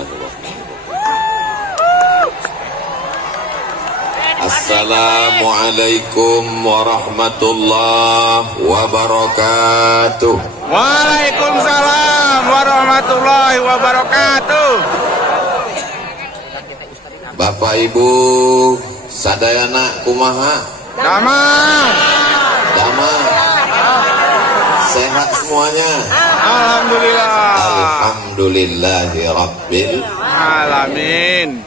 Bismillahirrahmanirrahim. Assalamualaikum warahmatullahi wabarakatuh. Waalaikumsalam warahmatullahi wabarakatuh. Bapak Ibu sadayana kumaha? Damang. Damang. Sehat semuanya? Alhamdulillah. Alhamdulillahi rabbil alamin.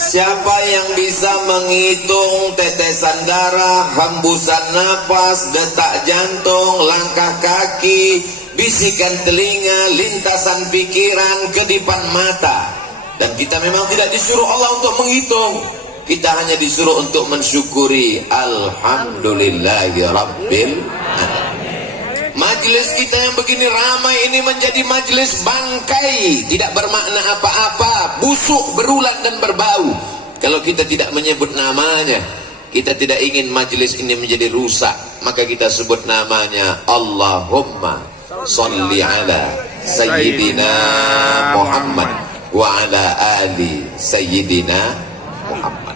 Siapa yang bisa menghitung tetesan darah, hembusan napas, detak jantung, langkah kaki, bisikan telinga, lintasan pikiran, kedipan mata. Dan kita memang tidak disuruh Allah untuk menghitung. Kita hanya disuruh untuk mensyukuri. Alhamdulillahi rabbil alamin. Majelis kita yang begini ramai ini menjadi majelis bangkai, tidak bermakna apa-apa, busuk, berulat dan berbau. Kalau kita tidak menyebut namanya, kita tidak ingin majelis ini menjadi rusak, maka kita sebut namanya Allahumma sholli ala Sayyidina Muhammad wa ala ali Sayyidina Muhammad.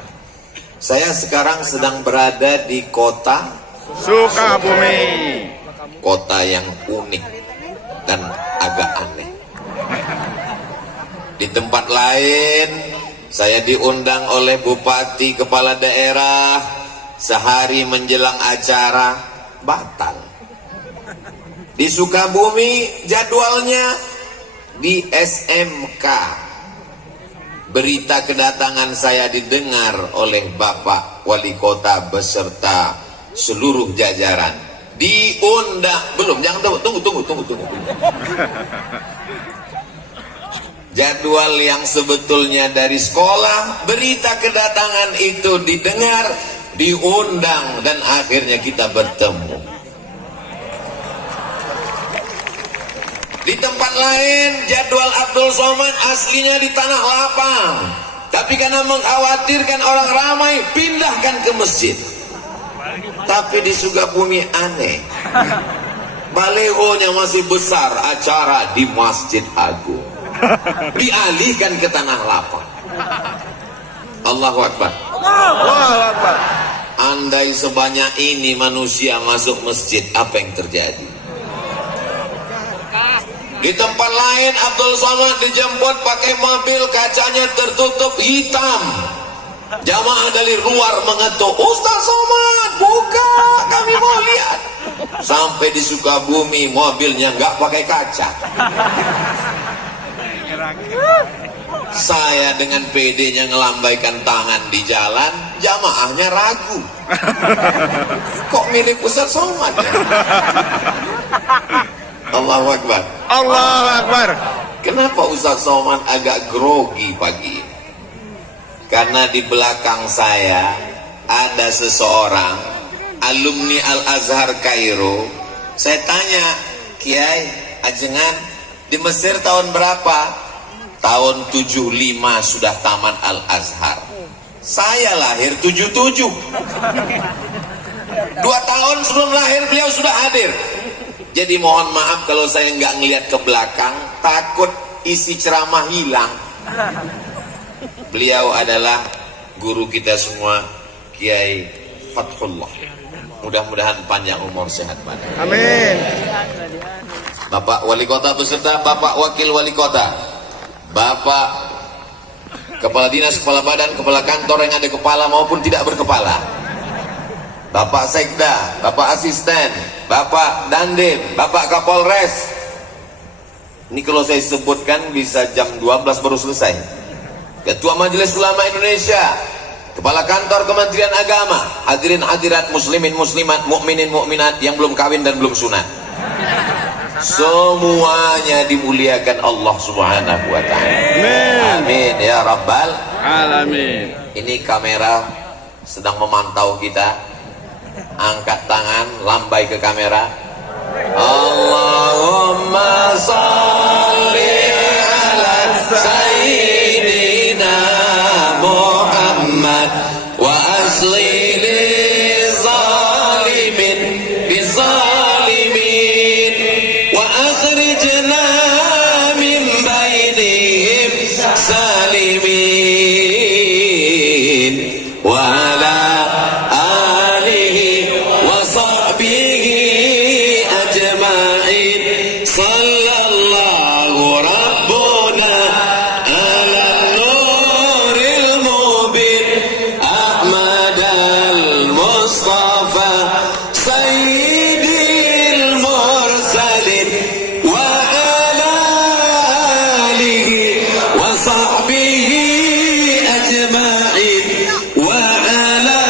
Saya sekarang sedang berada di kota Sukabumi. Kota yang unik dan agak aneh. Di tempat lain saya diundang oleh bupati, kepala daerah, sehari menjelang acara batal. Di Sukabumi jadwalnya di SMK. Berita kedatangan saya didengar oleh Bapak Wali Kota beserta seluruh jajaran. Diundang belum, jangan tunggu. Jadwal yang sebetulnya dari sekolah, berita kedatangan itu didengar, diundang, dan akhirnya kita bertemu. Di tempat lain jadwal Abdul Somad aslinya di Tanah Lapang, tapi karena mengkhawatirkan orang ramai pindahkan ke masjid. Tapi di Sukabumi aneh, balehonya masih besar, acara di Masjid Agung, dialihkan ke Tanah Lapang. Allahu Akbar. Allahu Akbar. Andai sebanyak ini manusia masuk masjid, apa yang terjadi? Di tempat lain Abdul Somad dijemput pakai mobil, kacanya tertutup hitam. Jamaah dari luar mengetuk, Ustaz Somad buka, kami mau lihat. Sampai di Sukabumi mobilnya nggak pakai kaca. Saya dengan PD-nya ngelambaikan tangan di jalan, jamaahnya ragu. Kok milik Ustaz Somad ya? Allahu Akbar. Allahu Akbar. Kenapa Ustaz Somad agak grogi pagi ini? Karena di belakang saya ada seseorang alumni Al-Azhar Kairo. Saya tanya, Kiai Ajengan di Mesir tahun berapa? Tahun 75 sudah tamat Al-Azhar. Saya lahir 77. 2 tahun sebelum lahir beliau sudah hadir. Jadi mohon maaf kalau saya nggak ngelihat ke belakang, takut isi ceramah hilang. Beliau adalah guru kita semua, Kiai Fathullah. Mudah-mudahan panjang umur, sehat badan. Amin. Bapak Wali Kota beserta Bapak Wakil Wali Kota, Bapak Kepala Dinas, Kepala Badan, Kepala Kantor yang ada kepala maupun tidak berkepala, Bapak Sekda, Bapak Asisten, Bapak Dandim, Bapak Kapolres. Ini kalau saya sebutkan bisa jam 12 baru selesai. Ketua Majelis Ulama Indonesia, Kepala Kantor Kementerian Agama, hadirin hadirat, muslimin muslimat, mukminin mukminat yang belum kawin dan belum sunat, semuanya dimuliakan Allah Subhanahu wa taala. Amin ya rabbal Alamin. Ini kamera sedang memantau kita. Angkat tangan, lambai ke kamera. Allahumma sholli ala Sayyidina Muhammad wa asli li zalimin bi zalimin wa akhrijna min bainihim wa ala alihi wa sahbihi ajma'in. Sallallahu rabbuna ala nuril mubin Ahmad al-Mustafa sayyidil mursalin wa ala alihi wa sahbihi ajma'in wa ala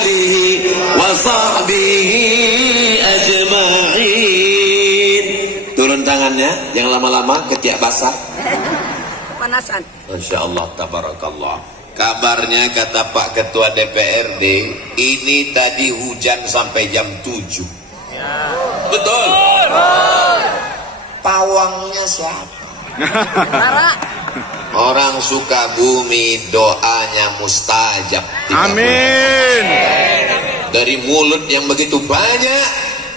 alihi wa sahbihi ajma'in. Turun tangannya, yang lama-lama ketiak basah. Panasan. Masya Allah, tabarakallah. Kabarnya kata Pak Ketua DPRD, ini tadi hujan sampai jam 7. Betul? Pawangnya siapa? Lara. Orang Sukabumi doanya mustajab. Amin. Dari mulut yang begitu banyak,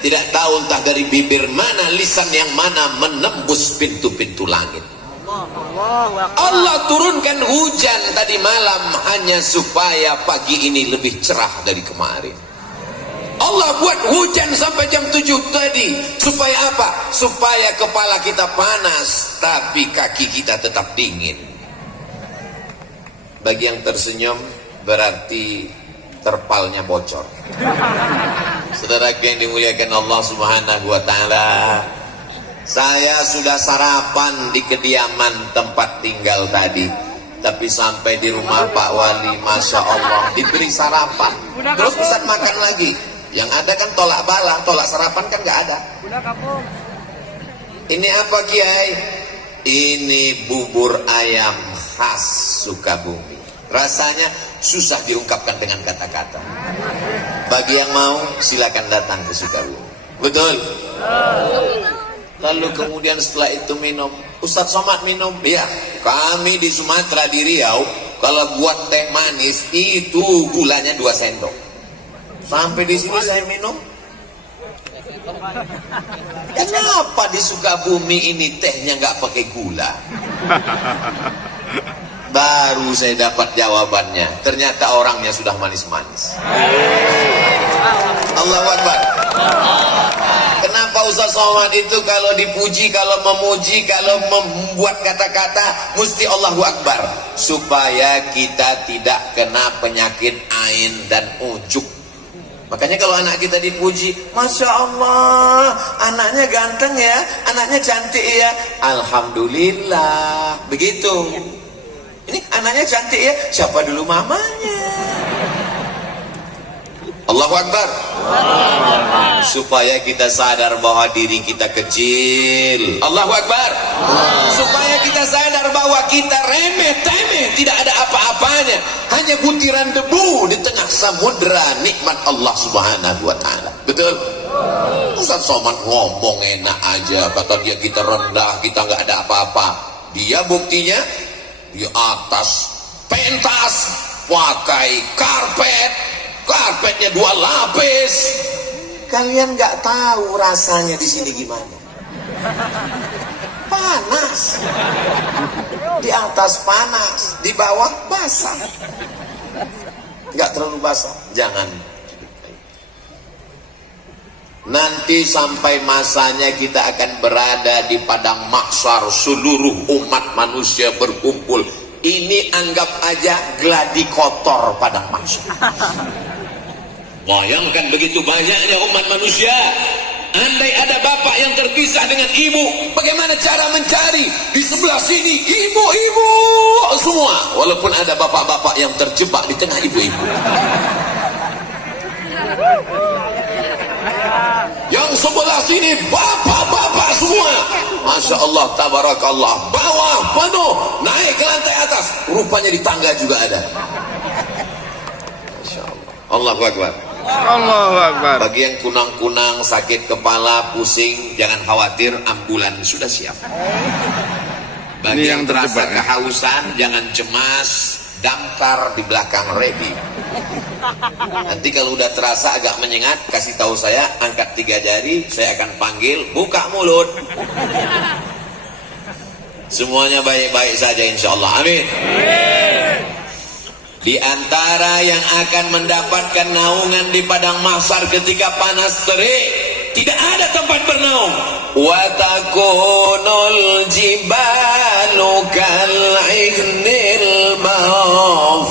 tidak tahu entah dari bibir mana, lisan yang mana menembus pintu-pintu langit. Allah turunkan hujan tadi malam hanya supaya pagi ini lebih cerah dari kemarin. Allah buat hujan sampai jam 7 tadi supaya apa? Supaya kepala kita panas tapi kaki kita tetap dingin. Bagi yang tersenyum berarti terpalnya bocor. Saudara yang dimuliakan Allah Subhanahu wa taala, saya sudah sarapan di kediaman tempat tinggal tadi, tapi sampai di rumah Pak Wali, Masya Allah, diberi sarapan, terus bisa makan lagi. Yang ada kan tolak bala, tolak sarapan kan nggak ada. Ini apa Kiai? Ini bubur ayam khas Sukabumi. Rasanya susah diungkapkan dengan kata-kata. Bagi yang mau silakan datang ke Sukabumi. Betul? Lalu kemudian setelah itu minum. Ustadz Somad minum. Ya, kami di Sumatera di Riau kalau buat teh manis itu gulanya 2 sendok. Sampai di sini saya minum. Kenapa di Sukabumi ini tehnya nggak pakai gula? Baru saya dapat jawabannya. Ternyata orangnya sudah manis-manis. Allahu Akbar. Kenapa Ustaz Somad itu kalau dipuji, kalau memuji, kalau membuat kata-kata mesti Allahu Akbar, supaya kita tidak kena penyakit ain dan ujub. Makanya kalau anak kita dipuji, Masya Allah, anaknya ganteng ya, anaknya cantik ya, Alhamdulillah. Begitu. Ini anaknya cantik ya, siapa dulu mamanya? Allahu Akbar. Supaya kita sadar bahwa diri kita kecil. Allahu Akbar. Supaya kita sadar bahwa kita remeh-temeh, tidak ada apa-apanya, hanya butiran debu di tengah samudera nikmat Allah Subhanahu wa taala. Betul? Ustaz Somad ngomong enak aja, kata dia kita rendah, kita nggak ada apa-apa. Dia buktinya di atas pentas pakai karpetnya 2 lapis. Kalian nggak tahu rasanya di sini gimana? Panas. Di atas panas, di bawah basah. Nggak terlalu basah, jangan. Nanti sampai masanya kita akan berada di padang mahsyar, seluruh umat manusia berkumpul. Ini anggap aja gladi kotor padang mahsyar. Bayangkan begitu banyaknya umat manusia. Andai ada bapak yang terpisah dengan ibu, bagaimana cara mencari? Di sebelah sini ibu-ibu semua, walaupun ada bapak-bapak yang terjebak di tengah ibu-ibu. Yang sebelah sini bapak-bapak semua, Masya Allah, tabarakallah, bawah penuh, naik ke lantai atas, rupanya di tangga juga ada. Masya Allah. Allahu Akbar. Allahu Akbar. Bagi yang kunang-kunang, sakit kepala, pusing, jangan khawatir, ambulan sudah siap. Bagi yang terasa kehausan, jangan cemas, damkar di belakang ready. Nanti kalau udah terasa agak menyengat, kasih tahu saya, angkat 3 jari, saya akan panggil, buka mulut. Semuanya baik-baik saja insya Allah. Amin. Di antara yang akan mendapatkan naungan di padang mahsyar ketika panas terik, tidak ada tempat bernaung. Wa takunul jibalu kal'ihnil manfush.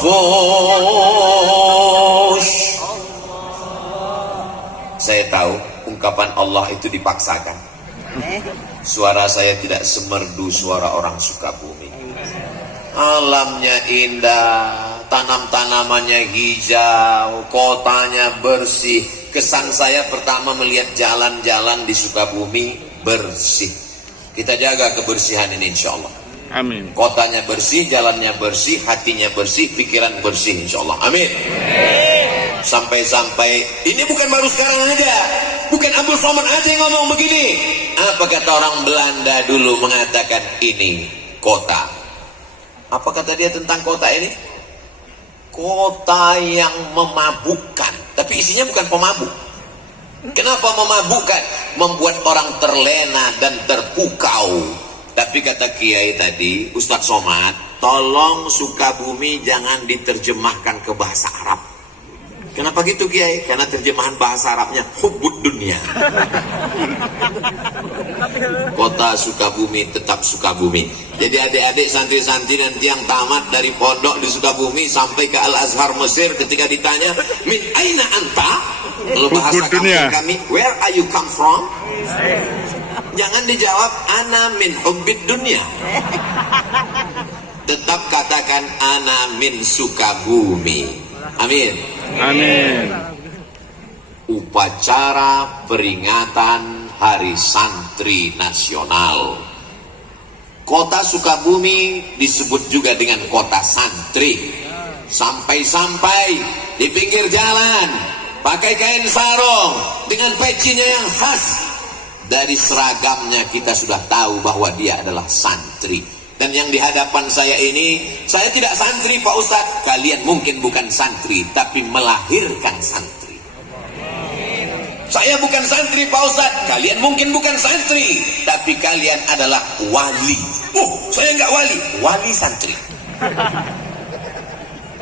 Saya tahu ungkapan Allah itu dipaksakan. Suara saya tidak semerdu suara orang Sukabumi. Alamnya indah, tanam-tanamannya hijau, kotanya bersih. Kesan saya pertama melihat jalan-jalan di Sukabumi bersih. Kita jaga kebersihan ini insya Allah. Amin. Kotanya bersih, jalannya bersih, hatinya bersih, pikiran bersih insya Allah. Amin. Sampai-sampai ini bukan baru sekarang aja, bukan Abdul Somad aja yang ngomong begini. Apa kata orang Belanda dulu mengatakan ini kota? Apa kata dia tentang kota ini? Kota yang memabukkan, tapi isinya bukan pemabuk. Kenapa memabukkan? Membuat orang terlena dan terpukau. Tapi kata Kiai tadi, Ustadz Somad, tolong Sukabumi jangan diterjemahkan ke bahasa Arab. Kenapa gitu Kiai? Karena terjemahan bahasa Arabnya hubbud dunia. Kota Sukabumi tetap Sukabumi. Jadi adik-adik santri-santri nanti yang tamat dari pondok di Sukabumi sampai ke Al-Azhar Mesir, ketika ditanya min aina anta, kalau bahasa kami, where are you come from? Jangan dijawab ana min hubbid dunia. Tetap katakan ana min Sukabumi. Amin. Amin. Upacara peringatan Hari Santri Nasional. Kota Sukabumi disebut juga dengan kota santri. Sampai-sampai di pinggir jalan pakai kain sarung dengan pecinya yang khas. Dari seragamnya kita sudah tahu bahwa dia adalah santri. Dan yang di hadapan saya ini, saya tidak santri Pak Ustadz. Kalian mungkin bukan santri, tapi melahirkan santri. Saya bukan santri Pak Ustadz. Kalian mungkin bukan santri, tapi kalian adalah wali. Saya nggak wali, wali santri.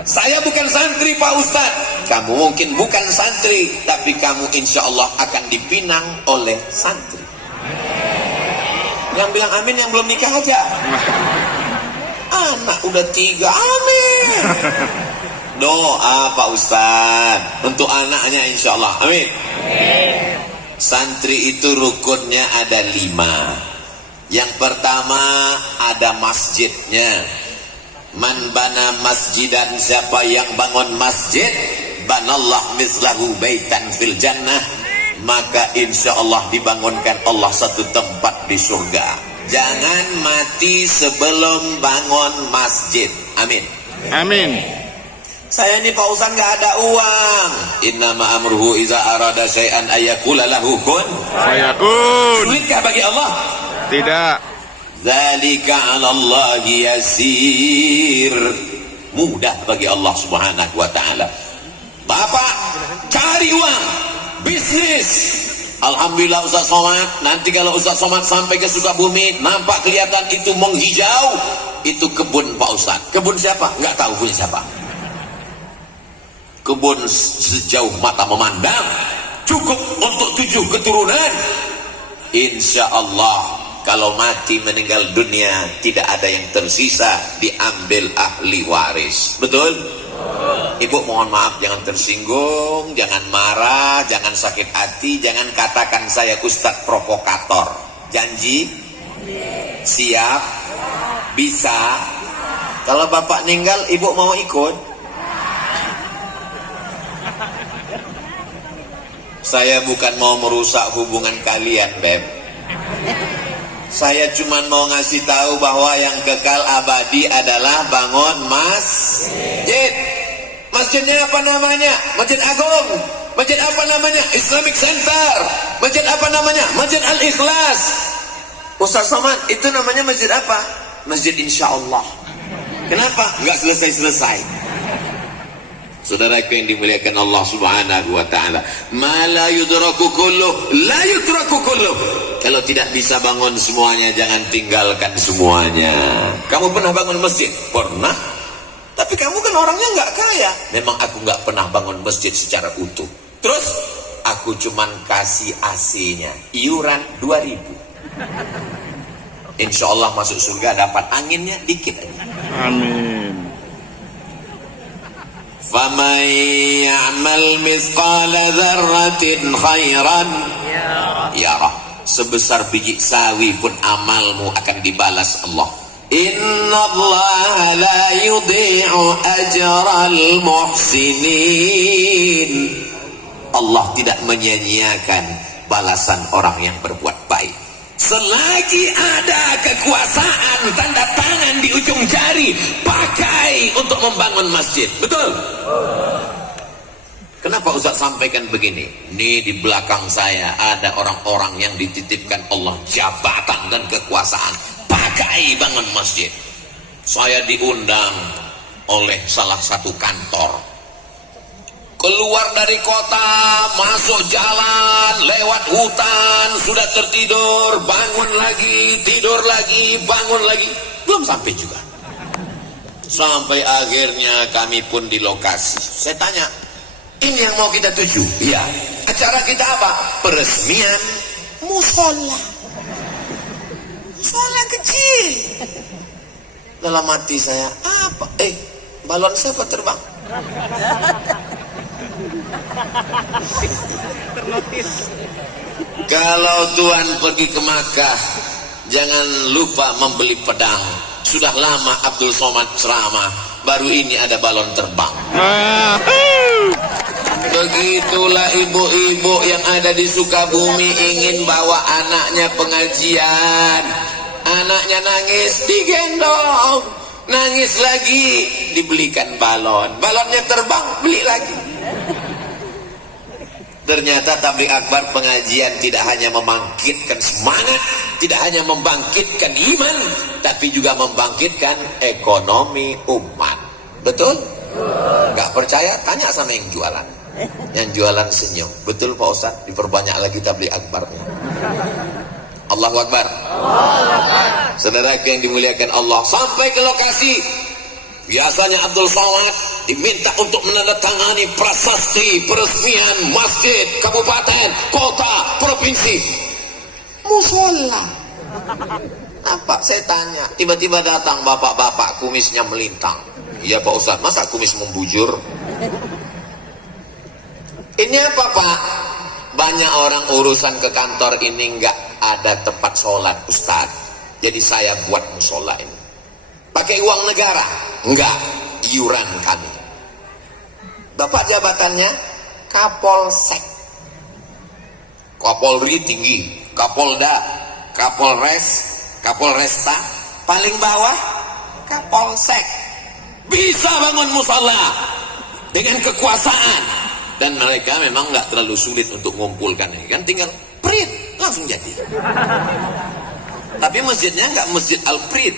Saya bukan santri Pak Ustadz. Kamu mungkin bukan santri, tapi kamu insya Allah akan dipinang oleh santri. Yang bilang amin yang belum nikah aja. Anak udah 3, amin. Doa Pak Ustadz untuk anaknya insya Allah, amin. Santri itu rukunnya ada 5. Yang pertama ada masjidnya. Man bana masjidan, siapa yang bangun masjid, banallah mislahu baitan fil jannah, maka insya Allah dibangunkan Allah satu tempat di surga. Jangan mati sebelum bangun masjid. Amin. Amin. Saya ini Pak Ustadz nggak ada uang. Innama amruhu iza arada syai'an ayyakula lahu kun Fayakun. Sulitkah bagi Allah? Tidak. Dzalika 'alallahi yasir. Mudah bagi Allah Subhanahu wa taala. Bapak cari uang, bisnis. Alhamdulillah Ustaz Somad, nanti kalau Ustaz Somad sampai ke Sukabumi, nampak kelihatan itu menghijau, itu kebun Pak Ustaz. Kebun siapa? Nggak tahu punya siapa. Kebun sejauh mata memandang, cukup untuk 7 keturunan. Insya Allah kalau mati meninggal dunia, tidak ada yang tersisa, diambil ahli waris. Betul? Ibu mohon maaf, jangan tersinggung, jangan marah, jangan sakit hati, jangan katakan saya Ustadz provokator. Janji? Siap? Bisa? Kalau bapak meninggal, ibu mau ikut? Saya bukan mau merusak hubungan kalian, Beb. Saya cuma mau ngasih tahu bahwa yang kekal abadi adalah bangun masjid. Masjidnya apa namanya? Masjid Agung. Masjid apa namanya? Islamic Center. Masjid apa namanya? Masjid Al-Ikhlas. Ustaz Somad, itu namanya masjid apa? Masjid Insya Allah. Kenapa? Enggak selesai-selesai. Saudaraku yang dimuliakan Allah Subhanahu wa taala, ma la yudraku kullu la yutraku kullu. Kalau tidak bisa bangun semuanya, jangan tinggalkan semuanya. Kamu pernah bangun masjid? Pernah. Tapi kamu kan orangnya nggak kaya. Memang aku nggak pernah bangun masjid secara utuh. Terus aku cuman kasih AC-nya, iuran 2.000. Insya Allah masuk surga dapat anginnya dikit aja. Amin. فَمَنْ يَعْمَلْ مِثْقَالَ ذَرَّةٍ خَيْرًا يَرَهُ. Sebesar biji sawi pun amalmu akan dibalas Allah. Innallaha la yudhi'u ajral muhsinin. Allah tidak menyia-nyiakan balasan orang yang berbuat baik. Selagi ada kekuasaan, tanda tangan di ujung jari, pakai untuk membangun masjid. Betul? Kenapa Ustaz sampaikan begini? Ini di belakang saya ada orang-orang yang dititipkan Allah jabatan dan kekuasaan, pakai bangun masjid. Saya diundang oleh salah satu kantor, keluar dari kota, masuk jalan, lewat hutan, sudah tertidur, bangun lagi, tidur lagi, bangun lagi, belum sampai juga. Sampai akhirnya kami pun di lokasi. Saya tanya, ini yang mau kita tuju? Iya. Acara kita apa? Peresmian musola. Musola kecil. Dalam hati saya, apa? Balon siapa terbang? Kalau Tuhan pergi ke Makkah, jangan lupa membeli pedang. Sudah lama Abdul Somad ceramah, baru ini ada balon terbang. Begitulah ibu-ibu yang ada di Sukabumi ingin bawa anaknya pengajian. Anaknya nangis, digendong. Nangis lagi, dibelikan balon. Balonnya terbang, beli lagi. Ternyata tabligh akbar pengajian tidak hanya membangkitkan semangat, tidak hanya membangkitkan iman, tapi juga membangkitkan ekonomi umat. Betul? Gak percaya? Tanya sama yang jualan. Yang jualan senyum. Betul Pak Ustaz? Diperbanyak lagi tabligh akbarnya. Allahu Akbar. Saudara yang dimuliakan Allah, sampai ke lokasi. Biasanya Abdul Somad diminta untuk menandatangani prasasti peresmian masjid, kabupaten, kota, provinsi, musola. Apa? Saya tanya. Tiba-tiba datang bapak-bapak kumisnya melintang. Iya Pak Ustaz, masa kumis membujur? Ini apa Pak? Banyak orang urusan ke kantor ini nggak ada tempat sholat Ustaz. Jadi saya buat musola ini. Pakai uang negara? Enggak, iuran kami. Bapak jabatannya Kapolsek, Kapolri tinggi, Kapolda, Kapolres, Kapolresta, paling bawah Kapolsek. Bisa bangun musola dengan kekuasaan. Dan mereka memang nggak terlalu sulit untuk mengumpulkannya, kan tinggal print langsung jadi. Tapi masjidnya nggak masjid Al-Prit.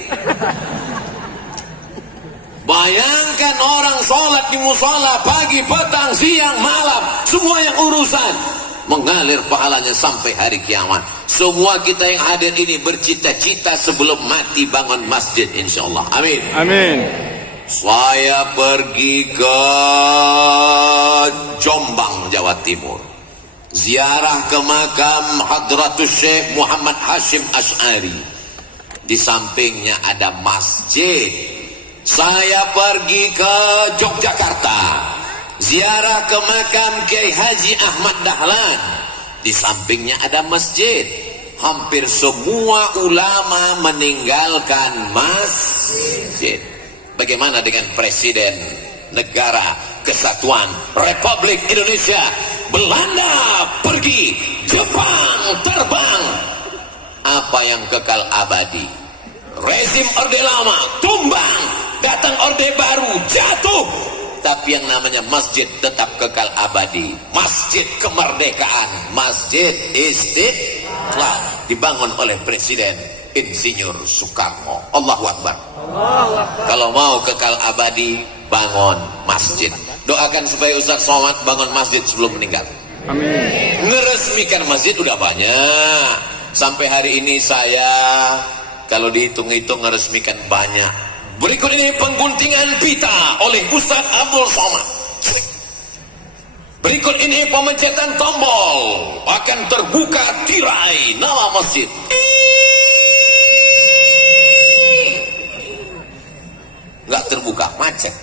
Bayangkan orang sholat di musola pagi, petang, siang, malam, semua yang urusan mengalir pahalanya sampai hari kiamat. Semua kita yang hadir ini bercita-cita sebelum mati bangun masjid, insyaallah. Amin. Amin. Saya pergi ke Jombang, Jawa Timur, ziarah ke makam Hadratus Syekh Muhammad Hashim Asy'ari. Di sampingnya ada masjid. Saya pergi ke Yogyakarta, ziarah ke makam Kiai Haji Ahmad Dahlan. Di sampingnya ada masjid. Hampir semua ulama meninggalkan masjid. Bagaimana dengan Presiden Negara Kesatuan Republik Indonesia? Belanda pergi, Jepang terbang. Apa yang kekal abadi? Rezim Orde Lama tumbang, datang Orde Baru jatuh. Tapi yang namanya masjid tetap kekal abadi. Masjid Kemerdekaan, Masjid Istiqlal, dibangun oleh Presiden Insinyur Soekarno. Allahu Akbar. Kalau mau kekal abadi, bangun masjid. Doakan supaya Ustaz Somad bangun masjid sebelum meninggal. Amin. Ngeresmikan masjid udah banyak. Sampai hari ini saya kalau dihitung-hitung ngeresmikan banyak. Berikut ini pengguntingan pita oleh Ustaz Abdul Somad. Berikut ini pemencatan tombol, akan terbuka tirai nama masjid. Nggak terbuka, macet.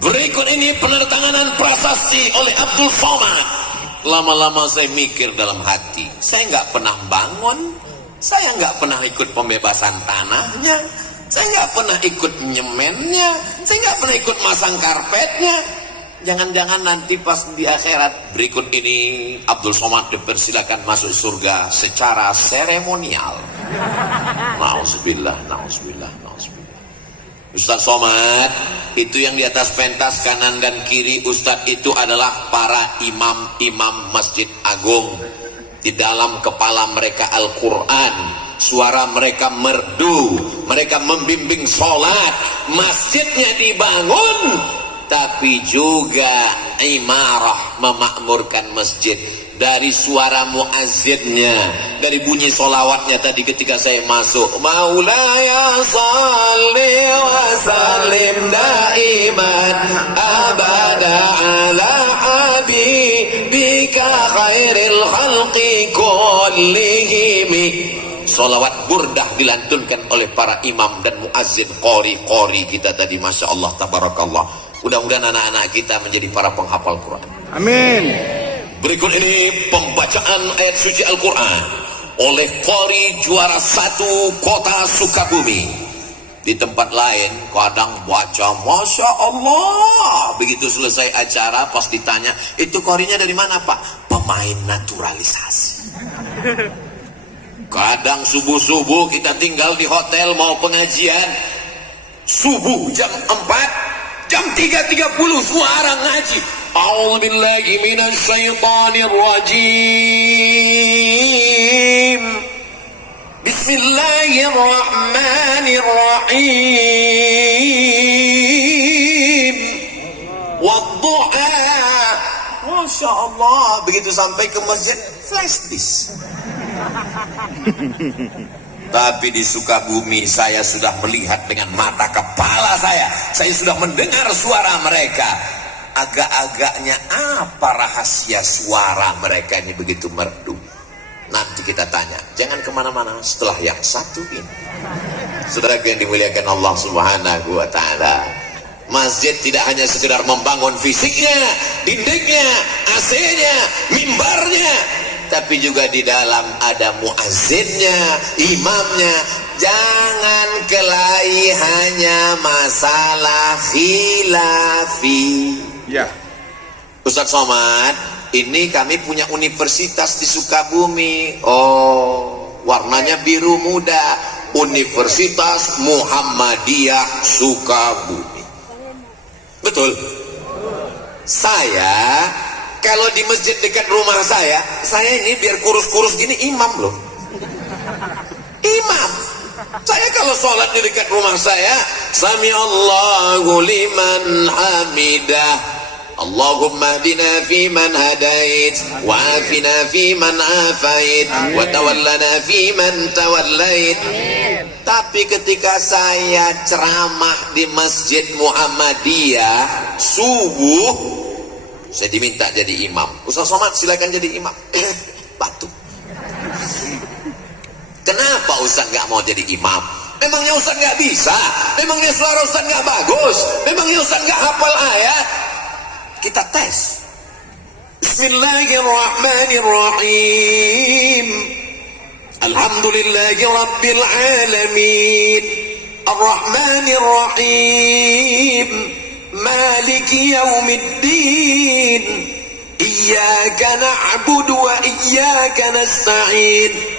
Berikut ini penandatanganan prasasti oleh Abdul Somad. Lama-lama saya mikir dalam hati, saya nggak pernah bangun, saya nggak pernah ikut pembebasan tanahnya, saya nggak pernah ikut nyemennya, saya nggak pernah ikut masang karpetnya. Jangan-jangan nanti pas di akhirat berikut ini Abdul Somad dipersilakan masuk surga secara seremonial. Nauzubillah, nauzubillah, nauzubillah. Ustaz Somad, itu yang di atas pentas kanan dan kiri Ustaz itu adalah para imam-imam Masjid Agung. Di dalam kepala mereka Al-Quran, suara mereka merdu, mereka membimbing sholat, masjidnya dibangun, tapi juga imarah memakmurkan masjid. Dari suara muazzinnya, dari bunyi solawatnya tadi ketika saya masuk, Maulaya salli wa sallim daiman abada ala habibika khairil khalqi kullihim. Solawat burdah dilantunkan oleh para imam dan muazzin, qori kita tadi, masya Allah, tabarakallah. Mudah-mudahan anak-anak kita menjadi para penghafal Quran. Amin. Berikut ini pembacaan ayat suci Al-Quran oleh qori juara 1 kota Sukabumi. Di tempat lain kadang baca masya Allah, begitu selesai acara pas ditanya, itu qorinya dari mana Pak? Pemain naturalisasi. Kadang subuh-subuh kita tinggal di hotel mau pengajian, subuh jam 4, jam 3.30 suara ngaji. A'udzu billahi minasy syaithanir rajim. Bismillahirrahmanirrahim. Wadduha. Masya Allah, begitu sampai ke masjid flash disk. Tapi di Sukabumi saya sudah melihat dengan mata kepala saya sudah mendengar suara mereka. Agak-agaknya apa rahasia suara mereka ini begitu merdu? Nanti kita tanya, jangan kemana-mana setelah yang satu ini. Saudara yang dimuliakan Allah Subhanahu wa Ta'ala, masjid tidak hanya sekedar membangun fisiknya, dindingnya, AC-nya, mimbarnya, tapi juga di dalam ada muazzinnya, imamnya. Jangan kelahi hanya masalah khilafi. Ya. Ustaz Somad, ini kami punya universitas di Sukabumi. Oh, warnanya biru muda. Universitas Muhammadiyah Sukabumi. Betul? Saya kalau di masjid dekat rumah saya ini biar kurus-kurus gini imam loh. Imam. Saya kalau sholat di dekat rumah saya, Sami Allahu liman hamidah. Allahumma hdina fi man hadait, wa afina fi man afait, wa tawallana fi man tawallait. Tapi ketika saya ceramah di Masjid Muhammadiyah subuh, saya diminta jadi imam. Ustaz Somad silakan jadi imam. Batuk. Kenapa Ustaz nggak mau jadi imam? Memangnya Ustaz nggak bisa? Memangnya suara Ustaz nggak bagus? Memangnya Ustaz nggak hafal ayat? Kita tes. Bismillahirrahmanirrahim. Alhamdulillahi rabbil alamin. Ar-Rahmanirrahim. Maliki yaumiddin. Iyyaka na'budu wa iyyaka nasta'in.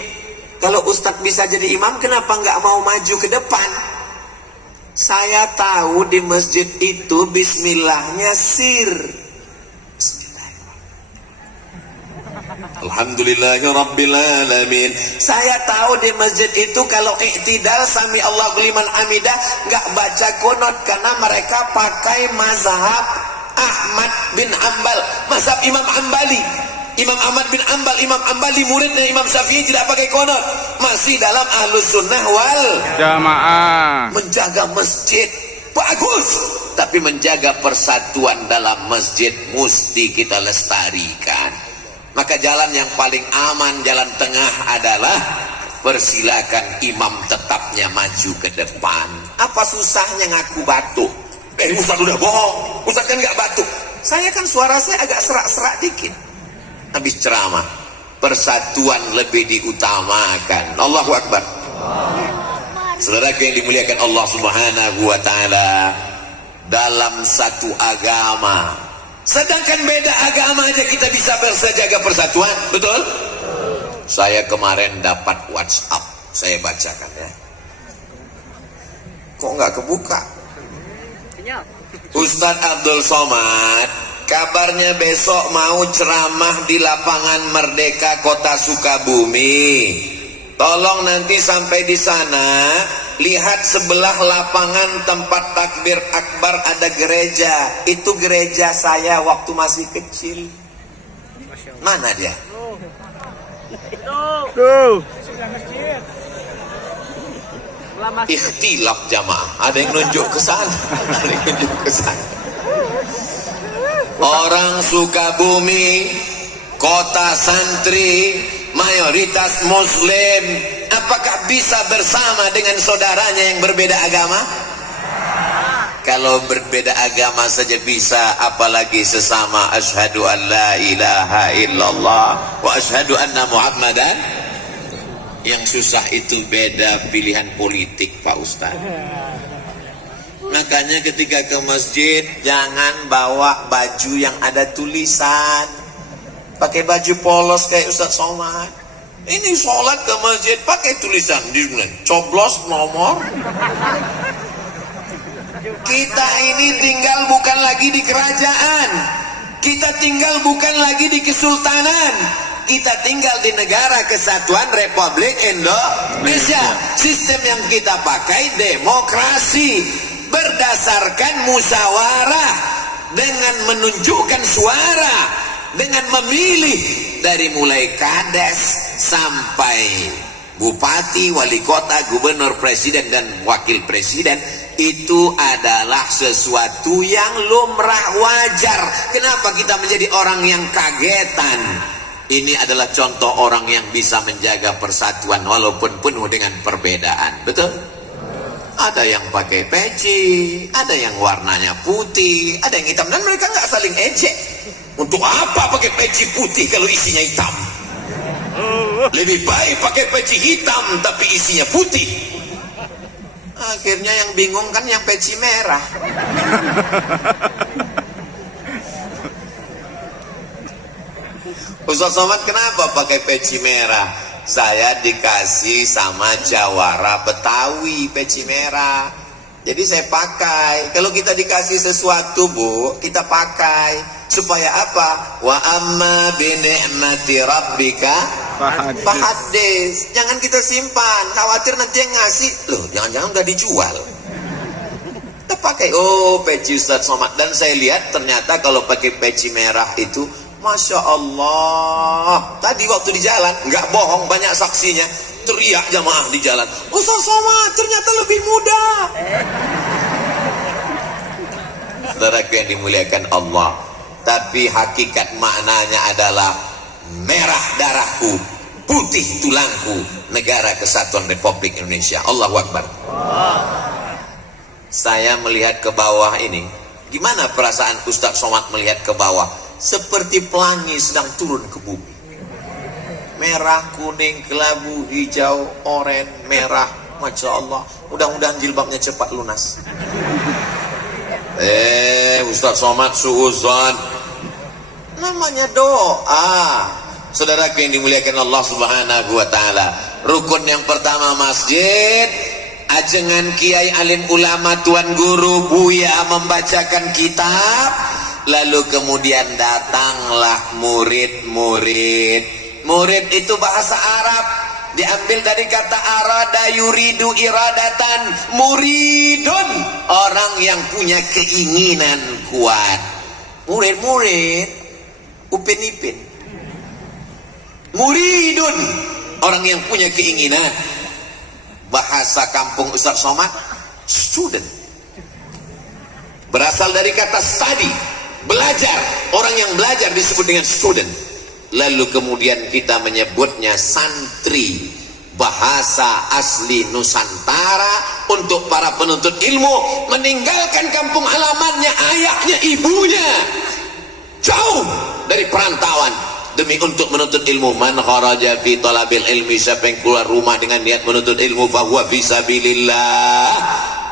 Kalau Ustadz bisa jadi imam, kenapa nggak mau maju ke depan? Saya tahu di masjid itu bismillahnya sir. Alhamdulillahirabbil alamin. Saya tahu di masjid itu kalau iktidal sami Allahu liman hamidah nggak baca kunut karena mereka pakai mazhab Ahmad bin Hanbal, mazhab Imam Hambali. Imam Ahmad bin Ambal, Imam Ambali muridnya Imam Syafi'i tidak pakai qunut, masih dalam ahlus sunnah wal Jamaah. menjaga masjid bagus, tapi menjaga persatuan dalam masjid mesti kita lestarikan. Maka jalan yang paling aman, jalan tengah adalah persilakan imam tetapnya maju ke depan. Apa susahnya ngaku batuk? Ustaz udah bohong, Ustaz kan nggak batuk. Saya kan suara saya agak serak-serak dikit habis ceramah. Persatuan lebih diutamakan. Allahu Akbar. Saudara yang dimuliakan Allah Subhanahu wa taala, dalam satu agama, sedangkan beda agama aja kita bisa bersejaga persatuan, betul? Saya kemarin dapat WhatsApp, saya bacakan ya. Kok nggak kebuka? Ustadz Abdul Somad, kabarnya besok mau ceramah di lapangan Merdeka Kota Sukabumi. Tolong nanti sampai di sana, lihat sebelah lapangan tempat takbir akbar ada gereja. Itu gereja saya waktu masih kecil. Mana dia? Tuh. Ikhtilaf jamaah. Ada yang nunjuk ke sana, ada yang nunjuk ke sana. Orang Sukabumi, kota santri, mayoritas muslim, apakah bisa bersama dengan saudaranya yang berbeda agama? Kalau berbeda agama saja bisa, apalagi sesama asyhadu an la ilaha illallah wa asyhadu anna muhammadan. Yang susah itu beda pilihan politik, Pak Ustaz. Makanya ketika ke masjid jangan bawa baju yang ada tulisan. Pakai baju polos kayak Ustaz Somad. Ini sholat ke masjid pakai tulisan di coblos nomor. Kita ini tinggal bukan lagi di kerajaan, kita tinggal bukan lagi di kesultanan, kita tinggal di negara kesatuan Republik Indonesia. Sistem yang kita pakai demokrasi, berdasarkan musyawarah, dengan menunjukkan suara, dengan memilih dari mulai kades sampai bupati, wali kota, gubernur, presiden dan wakil presiden. Itu adalah sesuatu yang lumrah, wajar. Kenapa kita menjadi orang yang kagetan? Ini adalah contoh orang yang bisa menjaga persatuan walaupun penuh dengan perbedaan. Betul? Ada yang pakai peci, ada yang warnanya putih, ada yang hitam, dan mereka nggak saling ejek. Untuk apa pakai peci putih kalau isinya hitam? Lebih baik pakai peci hitam tapi isinya putih. Akhirnya yang bingung kan yang peci merah. Ustaz Somad kenapa pakai peci merah? Saya dikasih sama jawara Betawi peci merah, jadi saya pakai. Kalau kita dikasih sesuatu, Bu, kita pakai. Supaya apa? Wa amma bi ni'mati rabbika fahaddits. Jangan kita simpan, khawatir nanti yang ngasih loh jangan-jangan udah dijual. Kita pakai. Oh, peci Ustaz Somad. Dan saya lihat ternyata kalau pakai peci merah itu, Masya Allah, tadi waktu di jalan, nggak bohong, banyak saksinya, teriak jamaah di jalan, Ustaz Somad ternyata lebih muda. Saudaraku yang dimuliakan Allah, tapi hakikat maknanya adalah merah darahku, putih tulangku, negara kesatuan Republik Indonesia. Allahu Akbar. Saya melihat ke bawah ini, gimana perasaan Ustaz Somad melihat ke bawah? Seperti pelangi sedang turun ke bumi. Merah, kuning, kelabu, hijau, oranye, merah. Masya Allah. Mudah-mudahan jilbabnya cepat lunas. Ustaz Somad suuzon. Namanya doa. Saudara yang dimuliakan Allah Subhanahu wa taala. Rukun yang pertama masjid. Ajengan kiai alim ulama tuan guru buya membacakan kitab. Lalu kemudian datanglah murid-murid. Murid itu bahasa Arab, diambil dari kata arada yuridu iradatan. Muridun, orang yang punya keinginan kuat. Murid-murid, upin-ipin. Muridun, orang yang punya keinginan. Bahasa kampung Ustaz Somad, student. Berasal dari kata study, belajar. Orang yang belajar disebut dengan student. Lalu kemudian kita menyebutnya santri. Bahasa asli Nusantara untuk para penuntut ilmu, meninggalkan kampung halamannya, ayahnya, ibunya, jauh dari perantauan demi untuk menuntut ilmu. Man kharaja fi talabil ilmi, siapa yang keluar rumah dengan niat menuntut ilmu, fahuwa fi sabilillah,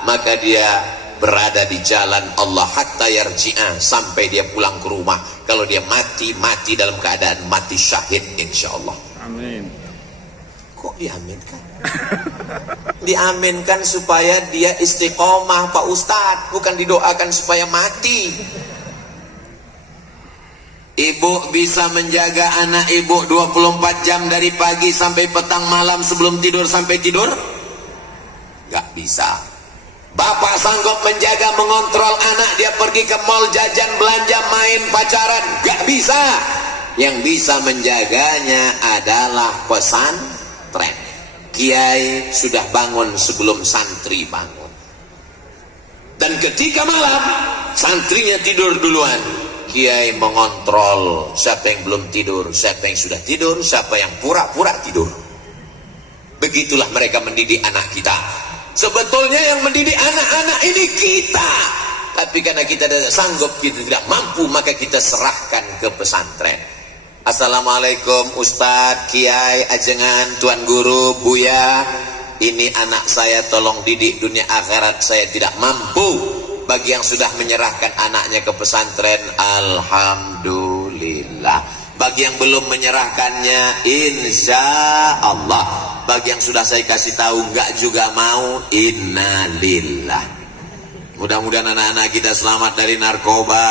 maka dia berada di jalan Allah hatta yarji'a, sampai dia pulang ke rumah. Kalau dia mati, mati dalam keadaan mati syahid insyaallah. Amin. Kok diaminkan? Diaminkan supaya dia istiqomah Pak Ustadz, bukan didoakan supaya mati. Ibu bisa menjaga anak ibu 24 jam dari pagi sampai petang malam sebelum tidur sampai tidur? Gak bisa. Bapak sanggup menjaga, mengontrol anak dia pergi ke mall, jajan, belanja, main, pacaran? Gak bisa. Yang bisa menjaganya adalah pesantren. Kiai sudah bangun sebelum santri bangun. Dan ketika malam, santrinya tidur duluan. Kiai mengontrol siapa yang belum tidur, siapa yang sudah tidur, siapa yang pura-pura tidur. Begitulah mereka mendidik anak kita. Sebetulnya yang mendidik anak-anak ini kita, tapi karena kita tidak sanggup, kita tidak mampu, maka kita serahkan ke pesantren. Assalamualaikum Ustadz, Kiai, Ajengan, Tuan Guru, Buya, ini anak saya tolong didik dunia akhirat, saya tidak mampu. Bagi yang sudah menyerahkan anaknya ke pesantren, alhamdulillah. Bagi yang belum menyerahkannya, insya Allah. Bagi yang sudah saya kasih tahu enggak juga mau, innalillah. Mudah-mudahan anak-anak kita selamat dari narkoba,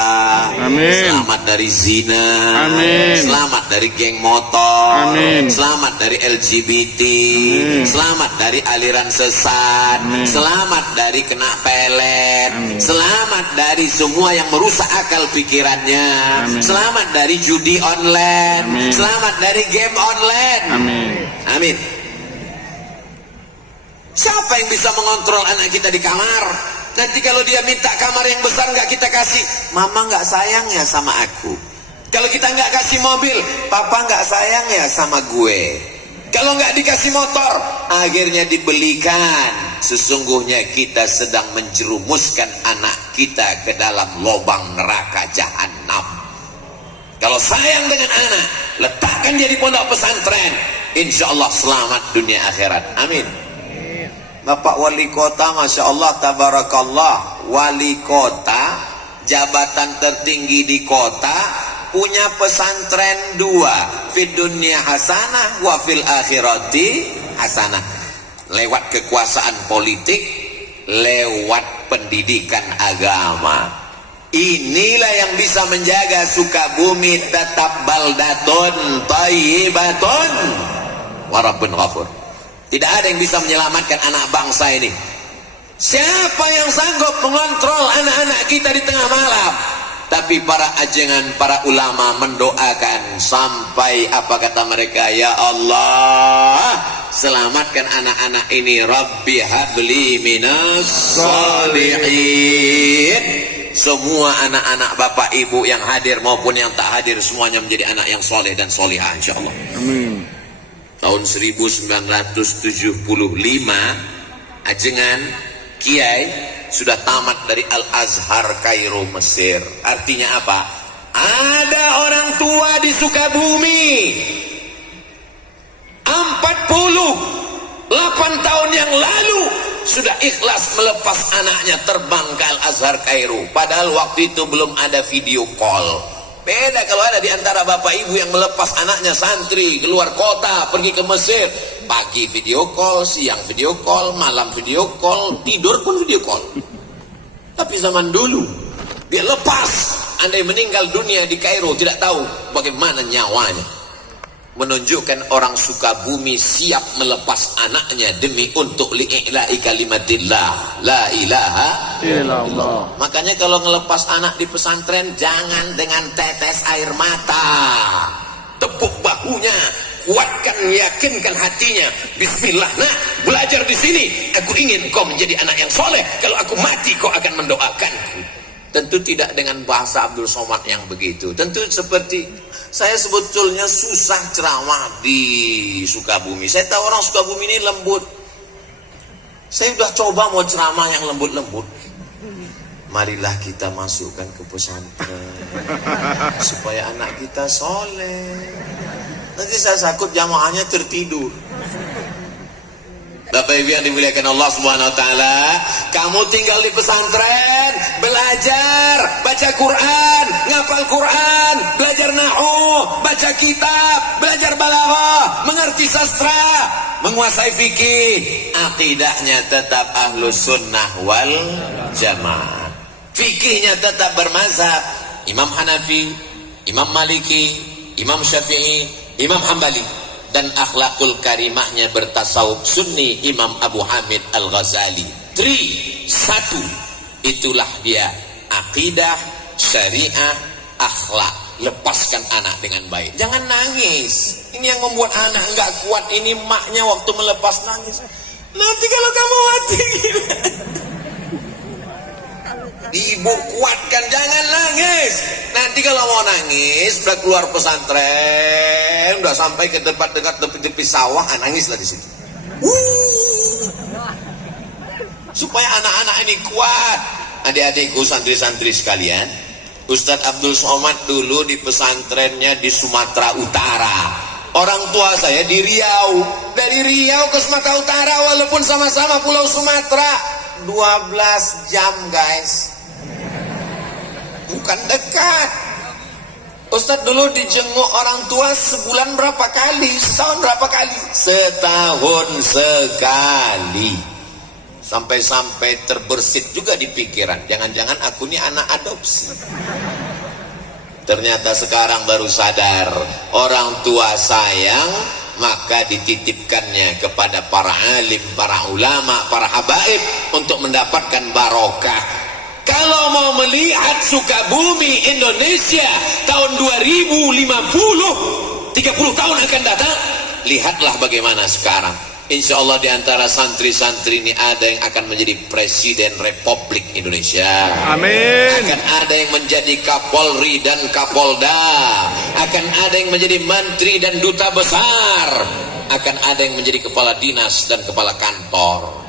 amin. Selamat dari zina, amin. Selamat dari geng motor, amin. Selamat dari LGBT, amin. Selamat dari aliran sesat, amin. Selamat dari kena pelet, amin. Selamat dari semua yang merusak akal pikirannya, amin. Selamat dari judi online, amin. Selamat dari game online, amin. Amin. Siapa yang bisa mengontrol anak kita di kamar? Nanti kalau dia minta kamar yang besar nggak kita kasih, mama nggak sayang ya sama aku. Kalau kita nggak kasih mobil, papa nggak sayang ya sama gue. Kalau nggak dikasih motor, akhirnya dibelikan. Sesungguhnya kita sedang menjerumuskan anak kita ke dalam lubang neraka jahanam. Kalau sayang dengan anak, letakkan dia di pondok pesantren, insya Allah selamat dunia akhirat. Amin. Bapak wali kota, masya Allah, tabarakallah, wali kota, jabatan tertinggi di kota, punya pesantren 2, fid dunya hasanah wa fil akhirati hasanah. Lewat kekuasaan politik, lewat pendidikan agama. Inilah yang bisa menjaga Sukabumi tetap baldatun thayyibatun wa rabbun ghafur. Tidak ada yang bisa menyelamatkan anak bangsa ini. Siapa yang sanggup mengontrol anak-anak kita di tengah malam? Tapi para ajengan, para ulama mendoakan sampai apa kata mereka, ya Allah, selamatkan anak-anak ini. Rabbi habli minas sholihin. Semua anak-anak bapak ibu yang hadir maupun yang tak hadir, semuanya menjadi anak yang soleh dan solihah insyaallah. Amin. Tahun 1975 Ajengan Kiai sudah tamat dari Al-Azhar Kairo Mesir. Artinya apa? Ada orang tua di Sukabumi 48 tahun yang lalu sudah ikhlas melepas anaknya terbang ke Al-Azhar Kairo. Padahal waktu itu belum ada video call. Beda kalau ada di antara bapak ibu yang melepas anaknya santri keluar kota pergi ke Mesir, pagi video call, siang video call, malam video call, tidur pun video call. Tapi zaman dulu dia lepas, andai meninggal dunia di Kairo tidak tahu bagaimana nyawanya. Menunjukkan orang Sukabumi siap melepas anaknya demi untuk li'ila'i kalimatillah la ilaha illallah. Makanya kalau ngelepas anak di pesantren jangan dengan tetes air mata, tepuk bahunya, kuatkan, yakinkan hatinya. Bismillah, nak, belajar di sini. Aku ingin kau menjadi anak yang soleh. Kalau aku mati, kau akan mendoakanku. Tentu tidak dengan bahasa Abdul Somad yang begitu. Tentu seperti saya sebetulnya susah ceramah di Sukabumi. Saya tahu orang Sukabumi ini lembut. Saya sudah coba mau ceramah yang lembut-lembut. Marilah kita masukkan ke pesantren supaya anak kita soleh. Nanti saya takut jamaahnya tertidur. Bapak Ibu yang dimuliakan Allah Subhanahu wa taala, kamu tinggal di pesantren, belajar, baca Quran, ngapal Quran, belajar nahwu, baca kitab, belajar balaghah, mengerti sastra, menguasai fikih, akidahnya tetap ahlus sunnah wal jamaah. Fikihnya tetap bermazhab Imam Hanafi, Imam Maliki, Imam Syafi'i, Imam Hambali. Dan akhlakul karimahnya bertasawuf sunni Imam Abu Hamid Al-Ghazali. 1. Itulah dia akidah, syariah, akhlak. Lepaskan anak dengan baik. Jangan nangis. Ini yang membuat anak enggak kuat. Ini maknya waktu melepas nangis. Nanti kalau kamu mati gimana? Ibu kuatkan, jangan nangis. Nanti kalau mau nangis, udah keluar pesantren, udah sampai ke dekat tepi sawah, nangislah di situ. Supaya anak-anak ini kuat. Adik-adikku, santri-santri sekalian, Ustadz Abdul Somad dulu di pesantrennya di Sumatera Utara. Orang tua saya di Riau. Dari Riau ke Sumatera Utara, walaupun sama-sama pulau Sumatera, 12 jam guys. Bukan dekat. Ustadz dulu dijenguk orang tua sebulan berapa kali? Setahun berapa kali? Setahun sekali. Sampai-sampai terbersit juga di pikiran, jangan-jangan aku ini anak adopsi. Ternyata sekarang baru sadar, orang tua sayang, maka dititipkannya kepada para alim, para ulama, para habaib untuk mendapatkan barokah. Kalau mau melihat Sukabumi Indonesia tahun 2050, 30 tahun akan datang, lihatlah bagaimana sekarang. Insya Allah di antara santri-santri ini ada yang akan menjadi Presiden Republik Indonesia. Amin. Akan ada yang menjadi Kapolri dan Kapolda. Akan ada yang menjadi Menteri dan Duta Besar. Akan ada yang menjadi Kepala Dinas dan Kepala Kantor.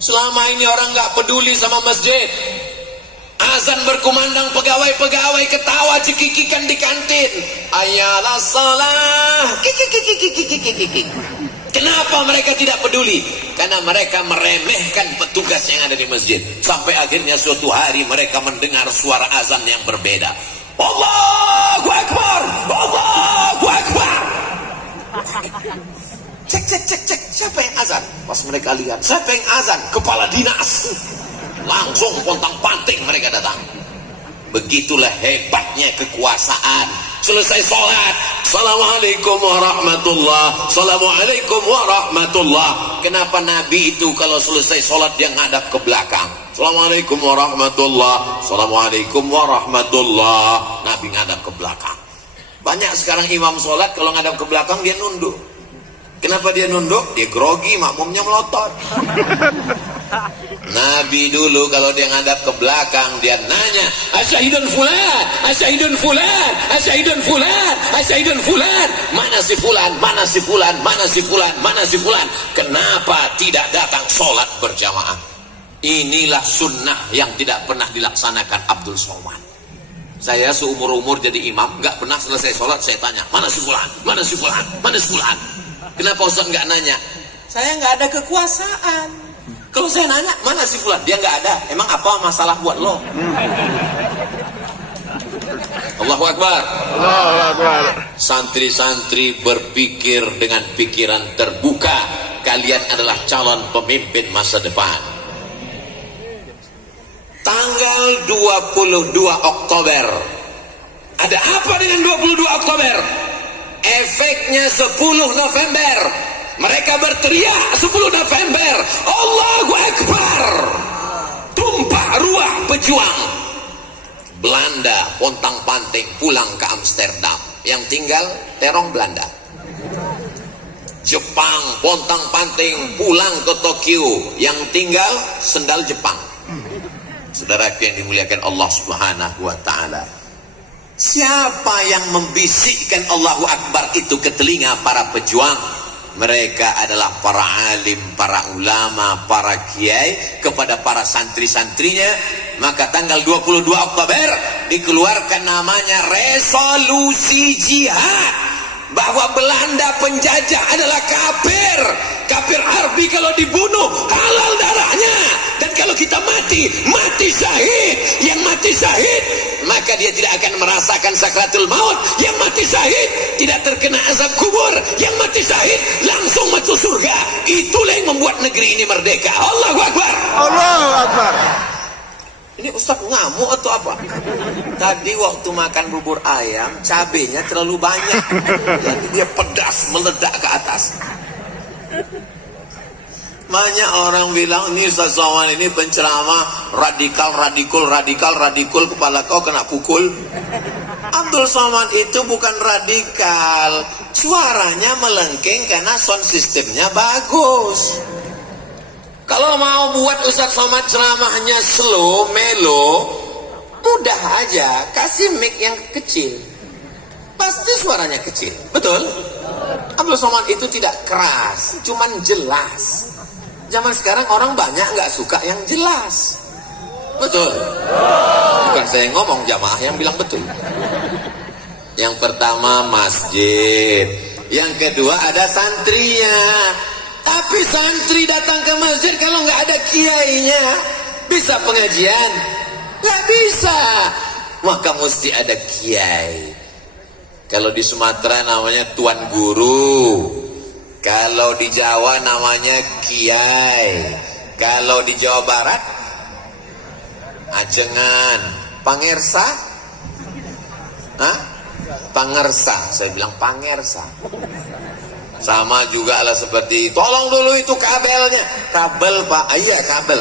Selama ini orang nggak peduli sama masjid. Azan berkumandang, pegawai-pegawai ketawa cekikikan di kantin. Ayalah salah. Kenapa mereka tidak peduli? Karena mereka meremehkan petugas yang ada di masjid. Sampai akhirnya suatu hari mereka mendengar suara azan yang berbeda. Allahu Akbar, Allahu Akbar. Cek. Siapa yang azan? Pas mereka lihat, siapa yang azan? Kepala dinas. Langsung pontang-panting mereka datang. Begitulah hebatnya kekuasaan. Selesai sholat, Assalamualaikum warahmatullah, Assalamualaikum warahmatullah. Kenapa Nabi itu kalau selesai sholat dia ngadap ke belakang? Assalamualaikum warahmatullah, Assalamualaikum warahmatullah. Nabi ngadap ke belakang. Banyak sekarang imam sholat kalau ngadap ke belakang dia nunduk. Kenapa dia nunduk? Dia grogi, makmumnya melotot. Nabi dulu kalau dia ngadap ke belakang dia nanya, asyahidun fulan, asyahidun fulan, asyahidun fulan, asyahidun fulan. Mana si fulan, mana si fulan, mana si fulan, mana si fulan. Kenapa tidak datang sholat berjamaah? Inilah sunnah yang tidak pernah dilaksanakan Abdul Somad. Saya seumur-umur jadi imam, nggak pernah selesai sholat saya tanya, mana si fulan, mana si fulan, mana si fulan. Kenapa Ustaz nggak nanya? Saya nggak ada kekuasaan. Kalau saya nanya, mana si fulan? Dia nggak ada. Emang apa masalah buat lo? Allahu Akbar. Allahu Akbar. Santri-santri berpikir dengan pikiran terbuka. Kalian adalah calon pemimpin masa depan. Tanggal 22 Oktober. Ada apa dengan 22 Oktober? Efeknya 10 November. Mereka berteriak 10 November, Allahu Akbar. Tumpah ruah pejuang. Belanda pontang-panting pulang ke Amsterdam. Yang tinggal terong Belanda. Jepang, pontang-panting pulang ke Tokyo, yang tinggal sendal Jepang. Saudaraku yang dimuliakan Allah Subhanahu wa taala. Siapa yang membisikkan Allahu Akbar itu ke telinga para pejuang? Mereka adalah para alim, para ulama, para kiai kepada para santri-santrinya. Maka tanggal 22 Oktober dikeluarkan namanya resolusi jihad, bahwa Belanda penjajah adalah kafir. Kafir harbi, kalau dibunuh halal darahnya, dan kalau kita mati, mati syahid. Yang mati syahid maka dia tidak akan merasakan sakratul maut. Yang mati syahid tidak terkena azab kubur. Yang mati syahid langsung masuk surga. Itulah yang membuat negeri ini merdeka. Allahu Akbar. Allahu Akbar. Ini Ustaz ngamuk atau apa? Tadi waktu makan bubur ayam, cabenya terlalu banyak. Jadi dia pedas, meledak ke atas. Banyak orang bilang, ini Ustaz Somad ini penceramah radikal, kepala kau kena pukul. Abdul Somad itu bukan radikal. Suaranya melengking karena sound sistemnya bagus. Kalau mau buat Ustaz Somad ceramahnya slow, melo, mudah aja, kasih mic yang kecil, pasti suaranya kecil. Betul? Abdul Somad itu tidak keras, cuman jelas. Zaman sekarang orang banyak nggak suka yang jelas. Betul? Bukan saya ngomong, jamaah yang bilang betul. Yang pertama masjid, yang kedua ada santrinya. Tapi santri datang ke masjid kalau nggak ada kiainya, bisa pengajian? Nggak bisa. Maka mesti ada kiai. Kalau di Sumatera namanya tuan guru, kalau di Jawa namanya kiai, kalau di Jawa Barat ajengan, pangersa, pangersa, saya bilang pangersa. Sama juga lah seperti, tolong dulu itu kabelnya. Kabel Pak, iya kabel.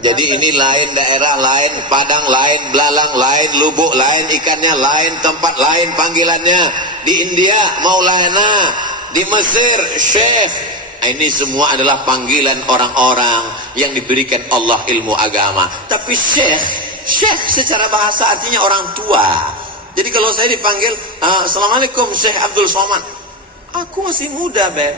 Jadi ini lain daerah, lain Padang, lain Belalang, lain Lubuk, lain ikannya, lain tempat, lain panggilannya. Di India Maulana, di Mesir Syekh. Ini semua adalah panggilan orang-orang yang diberikan Allah ilmu agama. Tapi Syekh secara bahasa artinya orang tua. Jadi kalau saya dipanggil, Assalamualaikum Syekh Abdul Somad, aku masih muda, Beb.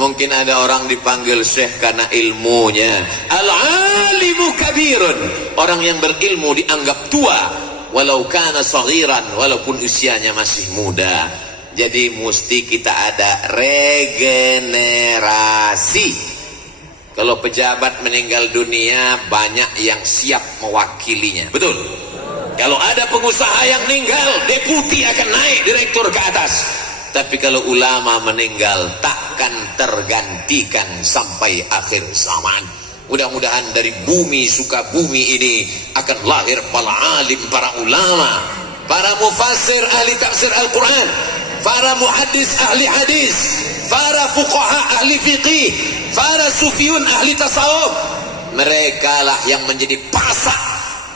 Mungkin ada orang dipanggil Syekh karena ilmunya. Al-alimu kabirun, orang yang berilmu dianggap tua, walau kana saghiran, walaupun usianya masih muda. Jadi mesti kita ada regenerasi. Kalau pejabat meninggal dunia, banyak yang siap mewakilinya. Betul? Kalau ada pengusaha yang meninggal, deputi akan naik direktur ke atas. Tapi kalau ulama meninggal, takkan tergantikan sampai akhir zaman. Mudah-mudahan dari bumi Sukabumi ini akan lahir para alim, para ulama, para mufassir ahli tafsir Al-Quran, para muhaddis ahli hadis, para fuqaha ahli fiqih, para sufiyun ahli tasawuf. Mereka lah yang menjadi pasak,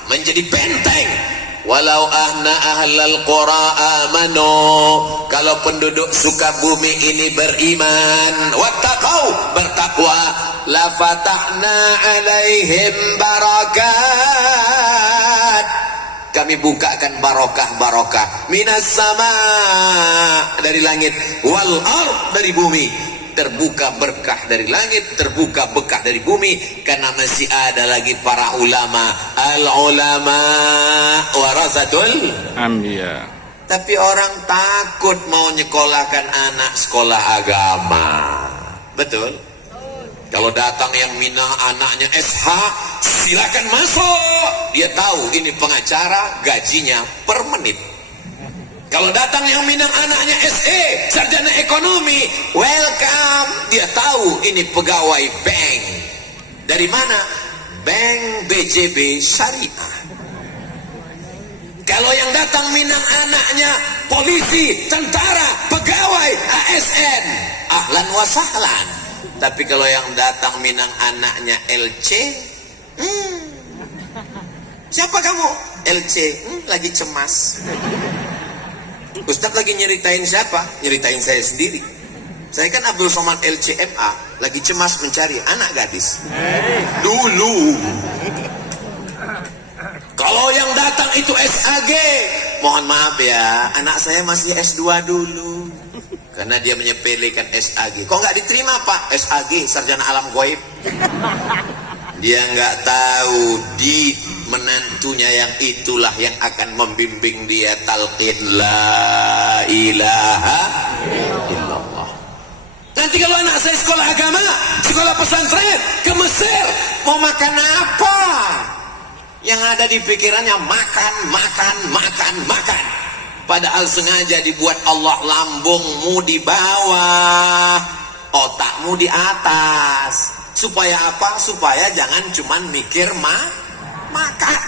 menjadi benteng. Walau ahlal qura amanu, kalau penduduk Sukabumi ini beriman, wattaqau, bertakwa, la fatahna alaihim barakat, kami bukakan barokah minas sama, dari langit, wal ard, dari bumi. Terbuka berkah dari langit, terbuka berkah dari bumi, karena masih ada lagi para ulama. Al-ulama warasatul Anbiya. Tapi orang takut mau nyekolahkan anak sekolah agama. Betul? Kalau datang yang minang anaknya SH, silakan masuk. Dia tahu ini pengacara, gajinya per menit. Kalau datang yang minang anaknya SE, sarjana ekonomi, welcome. Dia tahu ini pegawai bank. Dari mana? Bank BJB Syariah. Kalau yang datang minang anaknya polisi, tentara, pegawai ASN, ahlan wa sahlan. Tapi kalau yang datang minang anaknya LC, siapa kamu? LC, lagi cemas. Ustadz lagi nyeritain siapa? Nyeritain saya sendiri. Saya kan Abdul Somad LCMA, lagi cemas mencari anak gadis. Dulu. Kalau yang datang itu SAG, mohon maaf ya, anak saya masih S2 dulu. Karena dia menyepelekan SAG. Kok nggak diterima Pak? SAG, sarjana alam gaib. Dia nggak tahu di menantunya yang itulah yang akan membimbing dia talqin la ilaha illallah. Nanti kalau anak saya sekolah agama, sekolah pesantren ke Mesir, mau makan apa? Yang ada di pikirannya makan, makan, makan, makan. Padahal sengaja dibuat Allah lambungmu di bawah, otakmu di atas. Supaya apa? Supaya jangan cuman mikir makan.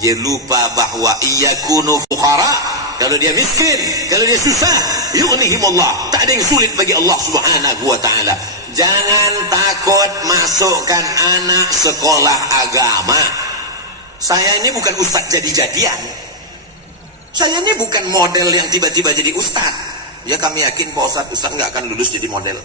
Dia lupa bahwa iyakunu fuqara. Kalau dia miskin, kalau dia susah, yughnihimullah. Tak ada yang sulit bagi Allah Subhanahu wa taala. Jangan takut masukkan anak sekolah agama. Saya ini bukan ustadz jadi-jadian. Saya ini bukan model yang tiba-tiba jadi ustadz. Ya kami yakin Pak Ustadz nggak akan lulus jadi model.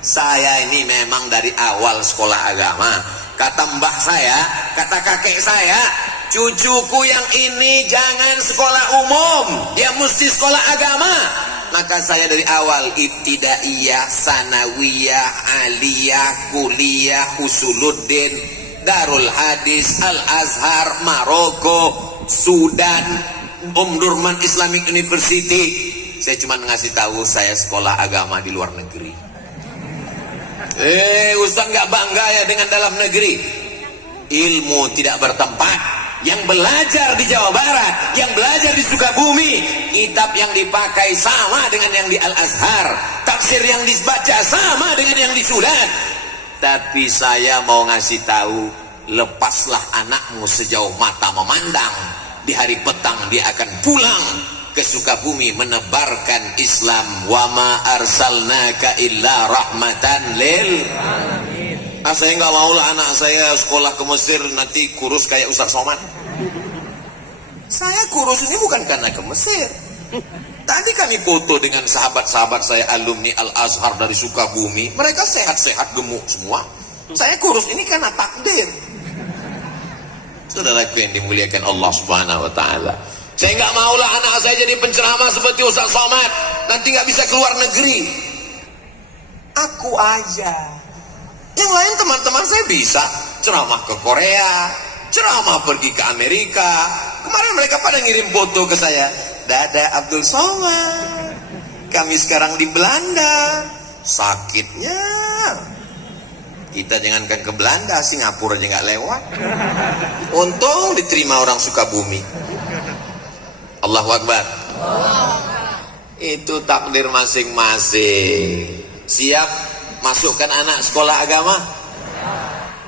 Saya ini memang dari awal sekolah agama. Kata mbah saya, kata kakek saya, cucuku yang ini jangan sekolah umum, dia mesti sekolah agama. Maka saya dari awal ibtidaiyah, sanawiyah, aliyah, kuliah, usuluddin, Darul Hadis, Al Azhar, Maroko, Sudan, Durman Islamic University. Saya cuma ngasih tahu saya sekolah agama di luar negeri. Ustaz nggak bangga ya dengan dalam negeri. Ilmu tidak bertempat. Yang belajar di Jawa Barat, yang belajar di Sukabumi, kitab yang dipakai sama dengan yang di Al Azhar, tafsir yang dibaca sama dengan yang di Sudan. Tapi saya mau ngasih tahu, lepaslah anakmu sejauh mata memandang. Di hari petang dia akan pulang ke Sukabumi menebarkan Islam. Wa ma arsalnaka illa rahmatan lil alamin. Saya nggak mau lah anak saya sekolah ke Mesir nanti kurus kayak Ustaz Somad. Saya kurus ini bukan karena ke Mesir. Tadi kami foto dengan sahabat-sahabat saya alumni Al Azhar dari Sukabumi. Mereka sehat-sehat, gemuk semua. Saya kurus ini karena takdir. Saudaraku yang dimuliakan Allah Subhanahu wa taala. Saya nggak maulah anak saya jadi penceramah seperti Ustaz Somad. Nanti nggak bisa keluar negeri. Aku aja. Yang lain teman-teman saya bisa ceramah ke Korea, ceramah pergi ke Amerika. Kemarin mereka pada ngirim foto ke saya. Dada Abdul Somad, kami sekarang di Belanda. Sakitnya kita jangankan ke Belanda, Singapura aja nggak lewat. Untung diterima orang Sukabumi. Allahu Akbar. Itu takdir masing-masing. Siap masukkan anak sekolah agama?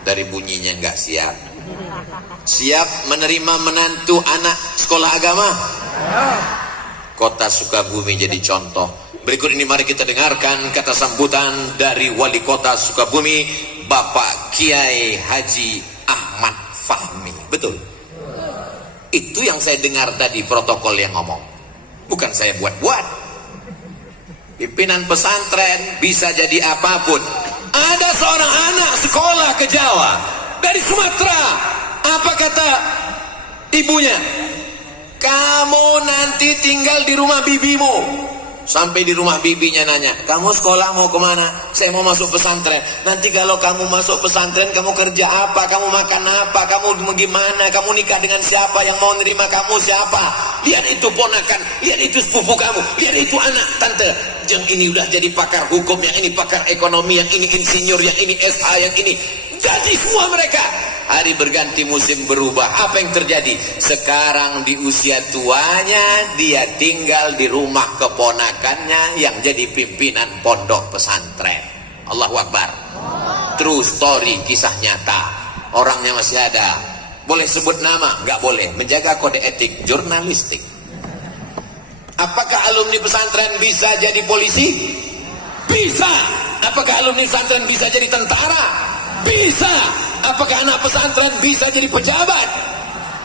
Dari bunyinya nggak siap. Siap menerima menantu anak sekolah agama? Kota Sukabumi jadi contoh. Berikut ini mari kita dengarkan kata sambutan dari Wali Kota Sukabumi, Bapak Kiai Haji Ahmad Fahmi. Betul? Itu yang saya dengar tadi protokol yang ngomong. Bukan saya buat-buat. Pimpinan pesantren bisa jadi apapun. Ada seorang anak sekolah ke Jawa dari Sumatera. Apa kata ibunya? Kamu nanti tinggal di rumah bibimu. Sampai di rumah bibinya nanya, kamu sekolah mau kemana? Saya mau masuk pesantren. Nanti kalau kamu masuk pesantren, kamu kerja apa? Kamu makan apa? Kamu gimana? Kamu nikah dengan siapa? Yang mau nerima kamu siapa? Lihat itu ponakan, lihat itu sepupu kamu, lihat itu anak tante. Yang ini udah jadi pakar hukum, yang ini pakar ekonomi, yang ini insinyur, yang ini SH, yang ini. Jadi semua mereka. Hari berganti musim berubah. Apa yang terjadi? Sekarang di usia tuanya dia tinggal di rumah keponakannya yang jadi pimpinan pondok pesantren. Allahu Akbar. True story, kisah nyata. Orangnya masih ada. Boleh sebut nama? Nggak boleh. Menjaga kode etik jurnalistik. Apakah alumni pesantren bisa jadi polisi? Bisa. Apakah alumni pesantren bisa jadi tentara? Bisa. Apakah anak pesantren bisa jadi pejabat?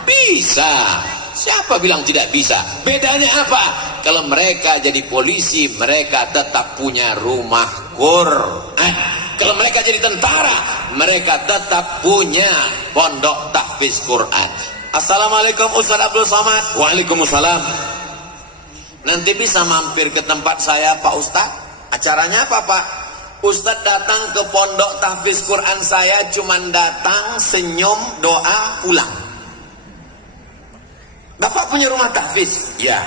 Bisa. Siapa bilang tidak bisa? Bedanya apa? Kalau mereka jadi polisi, mereka tetap punya rumah kur. Kalau mereka jadi tentara, mereka tetap punya pondok tahfiz Quran. Assalamualaikum Ustaz Abdul Somad. Waalaikumsalam. Nanti bisa mampir ke tempat saya Pak Ustaz? Acaranya apa Pak? Ustaz datang ke pondok tahfiz Quran saya, cuman datang, senyum, doa, pulang. Bapak punya rumah tahfiz? Ya.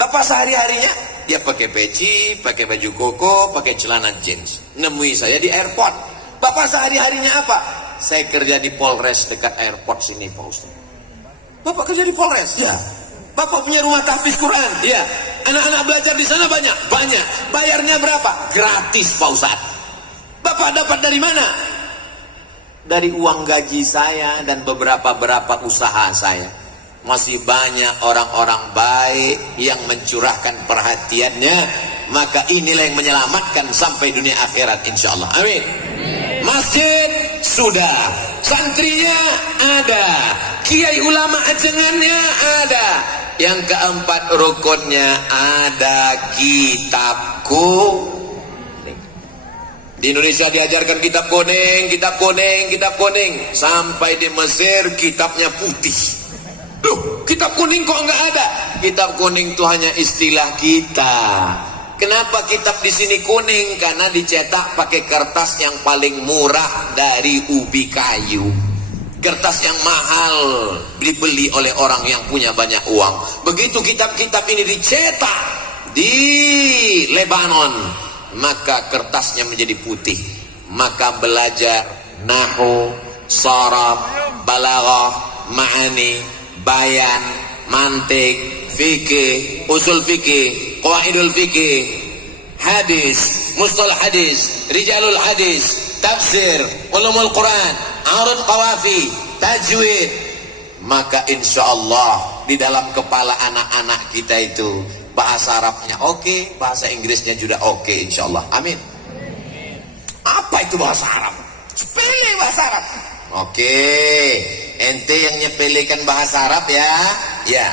Bapak sehari-harinya? Dia pakai peci, pakai baju koko, pakai celana jeans. Nemui saya di airport. Bapak sehari-harinya apa? Saya kerja di Polres dekat airport sini Pak Ustaz. Bapak kerja di Polres? Ya. Bapak punya rumah tahfiz Quran? Ya. Anak-anak belajar di sana banyak? Banyak. Bayarnya berapa? Gratis Pak Ustaz. Bapak dapat dari mana? Dari uang gaji saya dan beberapa usaha saya. Masih banyak orang-orang baik yang mencurahkan perhatiannya, maka inilah yang menyelamatkan sampai dunia akhirat insyaallah. Amin. Masjid sudah, santrinya ada, kiai ulama ajengannya ada. Yang keempat rukunnya ada kitabku. Di Indonesia diajarkan kitab kuning, kitab kuning, kitab kuning, sampai di Mesir kitabnya putih. Loh, kitab kuning kok enggak ada? Kitab kuning itu hanya istilah kita. Kenapa kitab di sini kuning? Karena dicetak pakai kertas yang paling murah dari ubi kayu. Kertas yang mahal dibeli oleh orang yang punya banyak uang. Begitu kitab-kitab ini dicetak di Lebanon, maka kertasnya menjadi putih. Maka belajar nahwu, sharaf, balaghah, ma'ani, bayan, mantik, fikih, usul fikih, qawaidul fikih, hadis, mustalah hadis, rijalul hadis, tafsir, ulumul Quran, arud qawafi, tajwid. Maka insyaallah di dalam kepala anak-anak kita itu bahasa Arabnya oke, bahasa Inggrisnya juga oke insyaallah. Amin. Apa itu bahasa Arab? Sepele bahasa Arab. Oke, ente yang nyepelekan bahasa Arab ya. Ya.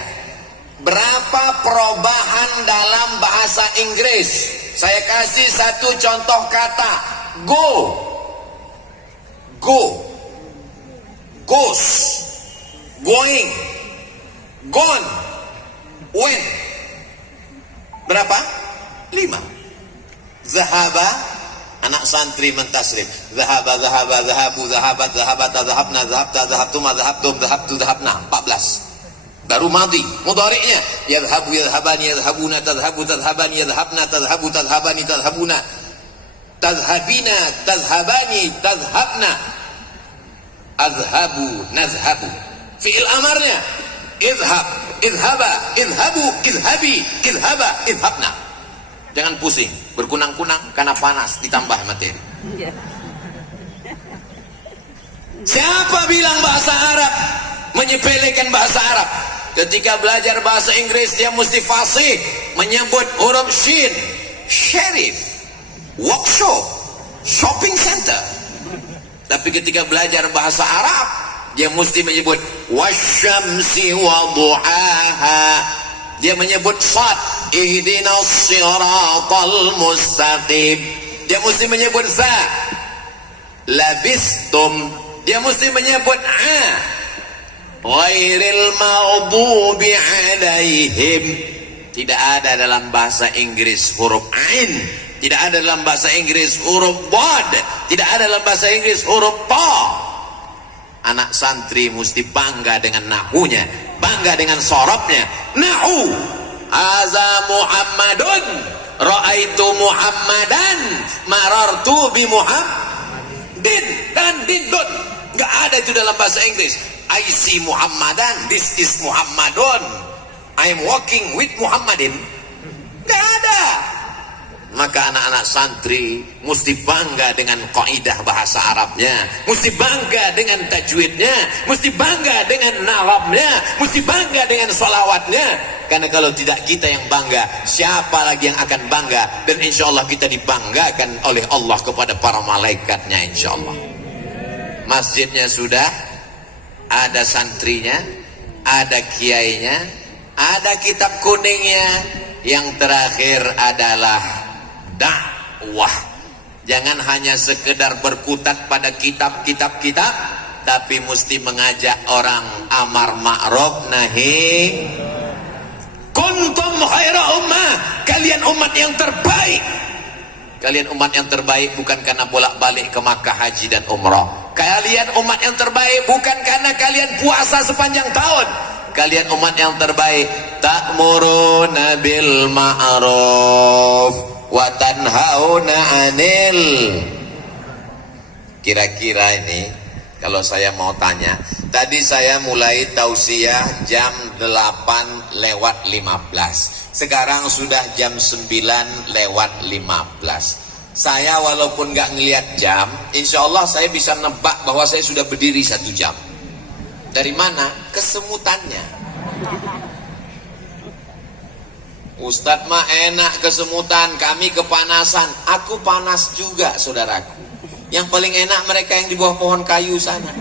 Berapa perubahan dalam bahasa Inggris? Saya kasih satu contoh kata. Go. Go. Goes. Going. Gone. Went. Berapa? 5. Zahaba. Anak santri mentasrif. Zahaba, zahaba, zahabu, zahabat, zahabat, zahabna, zahabta, zahabtuma, zahabtum, zahabtu, zahabna. 14. Baru madhi. Mudhari'nya. Yadhabu, yadhabani, yadhabuna, tadhabu, tadhabani, yadhabna, tadhabu, tadhabani, tadhabuna. Tadhabina, tadhabani, tadhabna. Azhabu, nazhabu. Fi'il amarnya. Idhab, idhaba, idhabu, idhabi, idhaba, idhabna. Jangan pusing, berkunang-kunang karena panas ditambah materi. Siapa bilang bahasa Arab menyepelekan bahasa Arab? Ketika belajar bahasa Inggris dia mesti fasih menyebut huruf shin, sheriff, workshop, shopping center. Tapi ketika belajar bahasa Arab dia mesti menyebut wasyamsi wa duhaha. Dia menyebut sad, ihdinas siratal mustaqim. Dia mesti menyebut za, labistum. Dia mesti menyebut a, ghairil maghdubi alaihim. Tidak ada dalam bahasa Inggris huruf ain, tidak ada dalam bahasa Inggris huruf dad, tidak ada dalam bahasa Inggris huruf ta. Anak santri mesti bangga dengan nahunya, bangga dengan sorobnya. Nahu, haza Muhammadun, ra'aitu Muhammadan, marartu bi Muhammadin, dan dindun. Gak ada itu dalam bahasa Inggris. I see Muhammadan, this is Muhammadun, I am walking with Muhammadin. Gak ada. Maka anak-anak santri mesti bangga dengan kaidah bahasa Arabnya, mesti bangga dengan tajwidnya, mesti bangga dengan nahwnya, mesti bangga dengan sholawatnya. Karena kalau tidak kita yang bangga, siapa lagi yang akan bangga? Dan insya Allah kita dibanggakan oleh Allah kepada para malaikatnya insya Allah. Masjidnya sudah, ada santrinya, ada kiainya, ada kitab kuningnya, yang terakhir adalah dakwah. Jangan hanya sekedar berkutat pada kitab-kitab, tapi mesti mengajak orang amar ma'ruf nahi. Kuntum khaira ummah, kalian umat yang terbaik. Kalian umat yang terbaik bukan karena bolak-balik ke Makkah haji dan umrah. Kalian umat yang terbaik bukan karena kalian puasa sepanjang tahun. Kalian umat yang terbaik ta'muruna bil ma'ruf wa tanhauna 'anil. Kira-kira ini kalau saya mau tanya, tadi saya mulai tausiah jam 8:15. Sekarang sudah jam 9:15. Saya walaupun nggak ngelihat jam, insya Allah saya bisa nebak bahwa saya sudah berdiri 1 jam. Dari mana? Kesemutannya. Ustadz mah enak kesemutan, kami kepanasan. Aku panas juga, saudaraku. Yang paling enak mereka yang di bawah pohon kayu sana.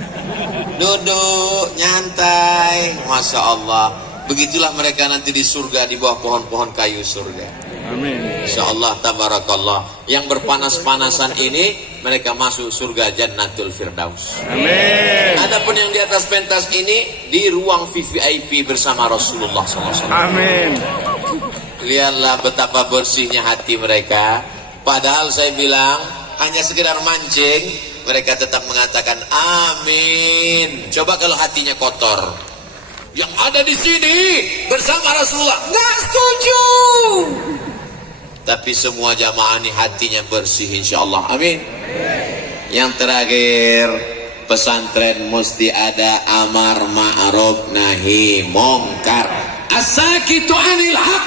Duduk, nyantai. Masya Allah. Begitulah mereka nanti di surga, di bawah pohon-pohon kayu surga. Amin. Insyaallah tabarakallah. Yang berpanas-panasan ini mereka masuk surga Jannatul Firdaus. Amin. Adapun yang di atas pentas ini di ruang VIP bersama Rasulullah SAW. Amin. Lihatlah betapa bersihnya hati mereka. Padahal saya bilang hanya sekedar mancing, mereka tetap mengatakan amin. Coba kalau hatinya kotor. Yang ada di sini bersama Rasulullah nggak setuju. Tapi semua jamaah ini hatinya bersih insyaallah. Amin. Yang terakhir, pesantren mesti ada amar ma'ruf nahi mungkar. As-sakitu 'anil haq,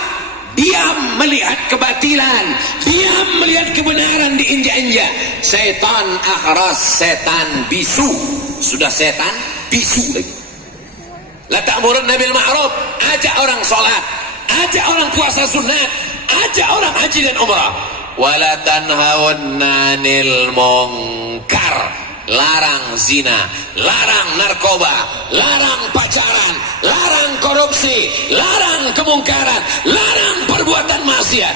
diam melihat kebatilan, diam melihat kebenaran diinjak-injak. Setan akhras, setan bisu. Sudah setan bisu lagi. La ta'murunna bil ma'ruf, ajak orang salat, ajak orang puasa sunat, ajak orang haji dan umrah. Wala tanhawanna 'anil munkar, larang zina, larang narkoba, larang pacaran, larang korupsi, larang kemungkaran, larang perbuatan maksiat.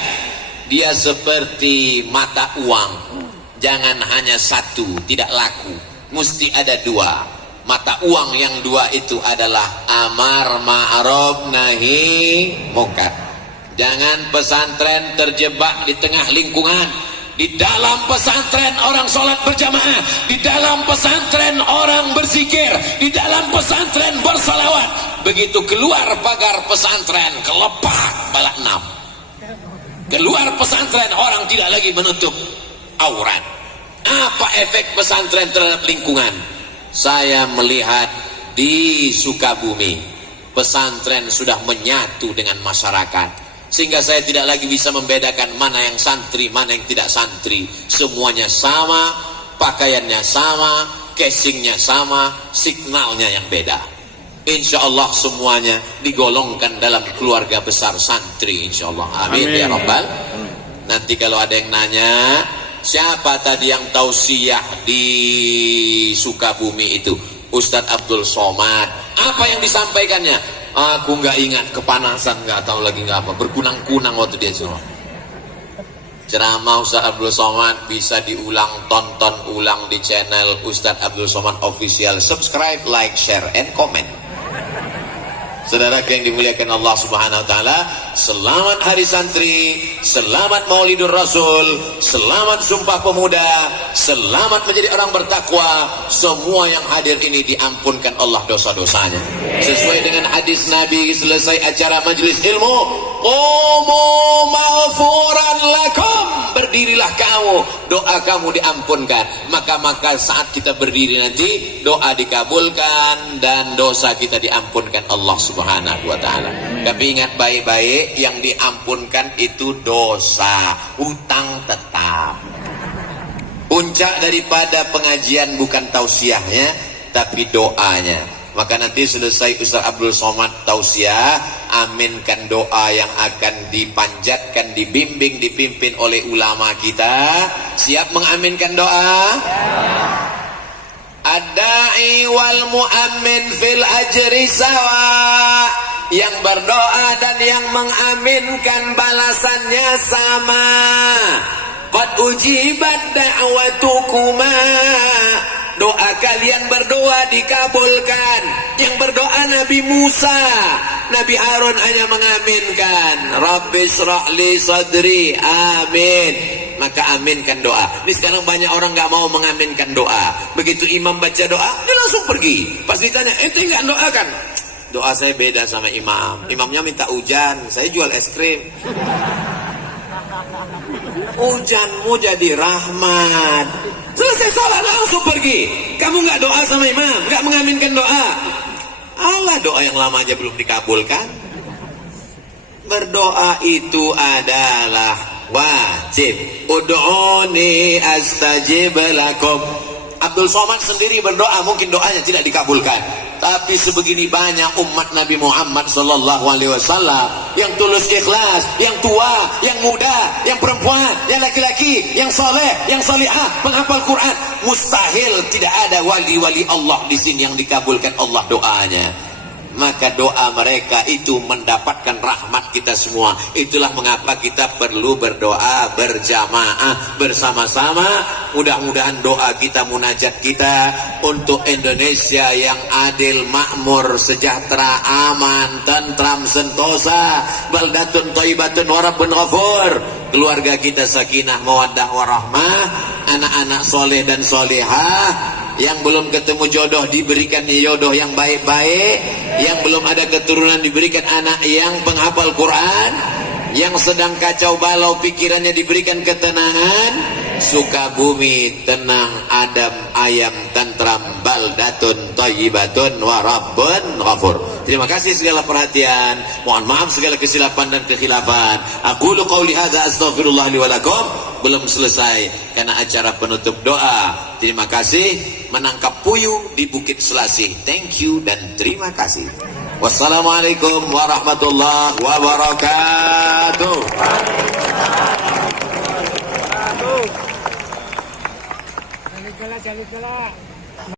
Dia seperti mata uang, jangan hanya satu, tidak laku, mesti ada 2. Mata uang yang 2 itu adalah amar ma'ruf nahi mungkar. Jangan pesantren terjebak di tengah lingkungan. Di dalam pesantren orang sholat berjamaah, di dalam pesantren orang berzikir, di dalam pesantren bersalawat. Begitu keluar pagar pesantren, kelepak balak 6. Keluar pesantren orang tidak lagi menutup aurat. Apa efek pesantren terhadap lingkungan? Saya melihat di Sukabumi pesantren sudah menyatu dengan masyarakat, sehingga saya tidak lagi bisa membedakan mana yang santri, mana yang tidak santri. Semuanya sama, pakaiannya sama, casingnya sama, signalnya yang beda. Insya Allah semuanya digolongkan dalam keluarga besar santri, insya Allah. Amin, ya Rabbal. Nanti kalau ada yang nanya, siapa tadi yang tausiah di Sukabumi itu? Ustadz Abdul Somad. Apa yang disampaikannya? Aku nggak ingat, kepanasan, nggak tahu lagi nggak apa, berkunang-kunang waktu dia semua. Ceramah Ustadz Abdul Somad bisa diulang, tonton ulang di channel Ustadz Abdul Somad Official. Subscribe, like, share, and comment. Saudara yang dimuliakan Allah Subhanahu wa taala, selamat Hari Santri, selamat Maulidur Rasul, selamat Sumpah Pemuda, selamat menjadi orang bertakwa. Semua yang hadir ini diampunkan Allah dosa-dosanya. Sesuai dengan hadis Nabi selesai acara majelis ilmu, qumu maghfuran lakum, berdirilah kamu, doa kamu diampunkan. Maka saat kita berdiri nanti doa dikabulkan dan dosa kita diampunkan Allah Subhanahu wa taala. Tapi ingat baik-baik, yang diampunkan itu dosa, hutang tetap. Puncak daripada pengajian bukan tausiahnya, tapi doanya. Maka nanti selesai Ustaz Abdul Somad tausiah, aminkan doa yang akan dipanjatkan, dibimbing, dipimpin oleh ulama kita. Siap mengaminkan doa? Ada da'i wal mu'ammin fil ajri sawa. Yang berdoa dan yang mengaminkan balasannya sama. Qad ujibat da'watukuma. Doa kalian berdoa dikabulkan. Yang berdoa Nabi Musa, Nabi Harun hanya mengaminkan. Rabbi shrah li sadri, amin. Maka aminkan doa. Ini sekarang banyak orang nggak mau mengaminkan doa. Begitu imam baca doa, dia langsung pergi. Pas ditanya, ente nggak doakan? Doa saya beda sama imam. Imamnya minta hujan, saya jual es krim. Hujanmu jadi rahmat. Selesai sholat langsung pergi. Kamu nggak doa sama imam, nggak mengaminkan doa. Allah, doa yang lama aja belum dikabulkan. Berdoa itu adalah wajib. Ud'uni astajib lakum. Abdul Somad sendiri berdoa, mungkin doanya tidak dikabulkan. Tapi sebegini banyak umat Nabi Muhammad sallallahu alaihi wasallam yang tulus ikhlas, yang tua, yang muda, yang perempuan, yang laki-laki, yang soleh, yang solihah, penghafal Quran. Mustahil tidak ada wali-wali Allah di sini yang dikabulkan Allah doanya. Maka doa mereka itu mendapatkan rahmat kita semua. Itulah mengapa kita perlu berdoa berjamaah bersama-sama. Mudah-mudahan doa kita, munajat kita untuk Indonesia yang adil, makmur, sejahtera, aman, tentram, sentosa, baldatun thayyibatun wa rabbun ghafur. Keluarga kita sakinah, mawaddah warahmah, anak-anak soleh dan solehah. Yang belum ketemu jodoh diberikan jodoh yang baik-baik, yang belum ada keturunan diberikan anak yang penghafal Quran, yang sedang kacau balau pikirannya diberikan ketenangan. Sukabumi tenang, adem, ayam, tentram, baldatun thayyibatun wa rabbun ghafur. Terima kasih segala perhatian. Mohon maaf segala kesilapan dan kekhilafan. Aqulu qauli hadza astaghfirullah li wa lakum. Belum selesai karena acara penutup doa. Terima kasih. Menangkap puyuh di Bukit Selasih. Thank you dan terima kasih. Wassalamualaikum warahmatullahi wabarakatuh. Jalan-jalan.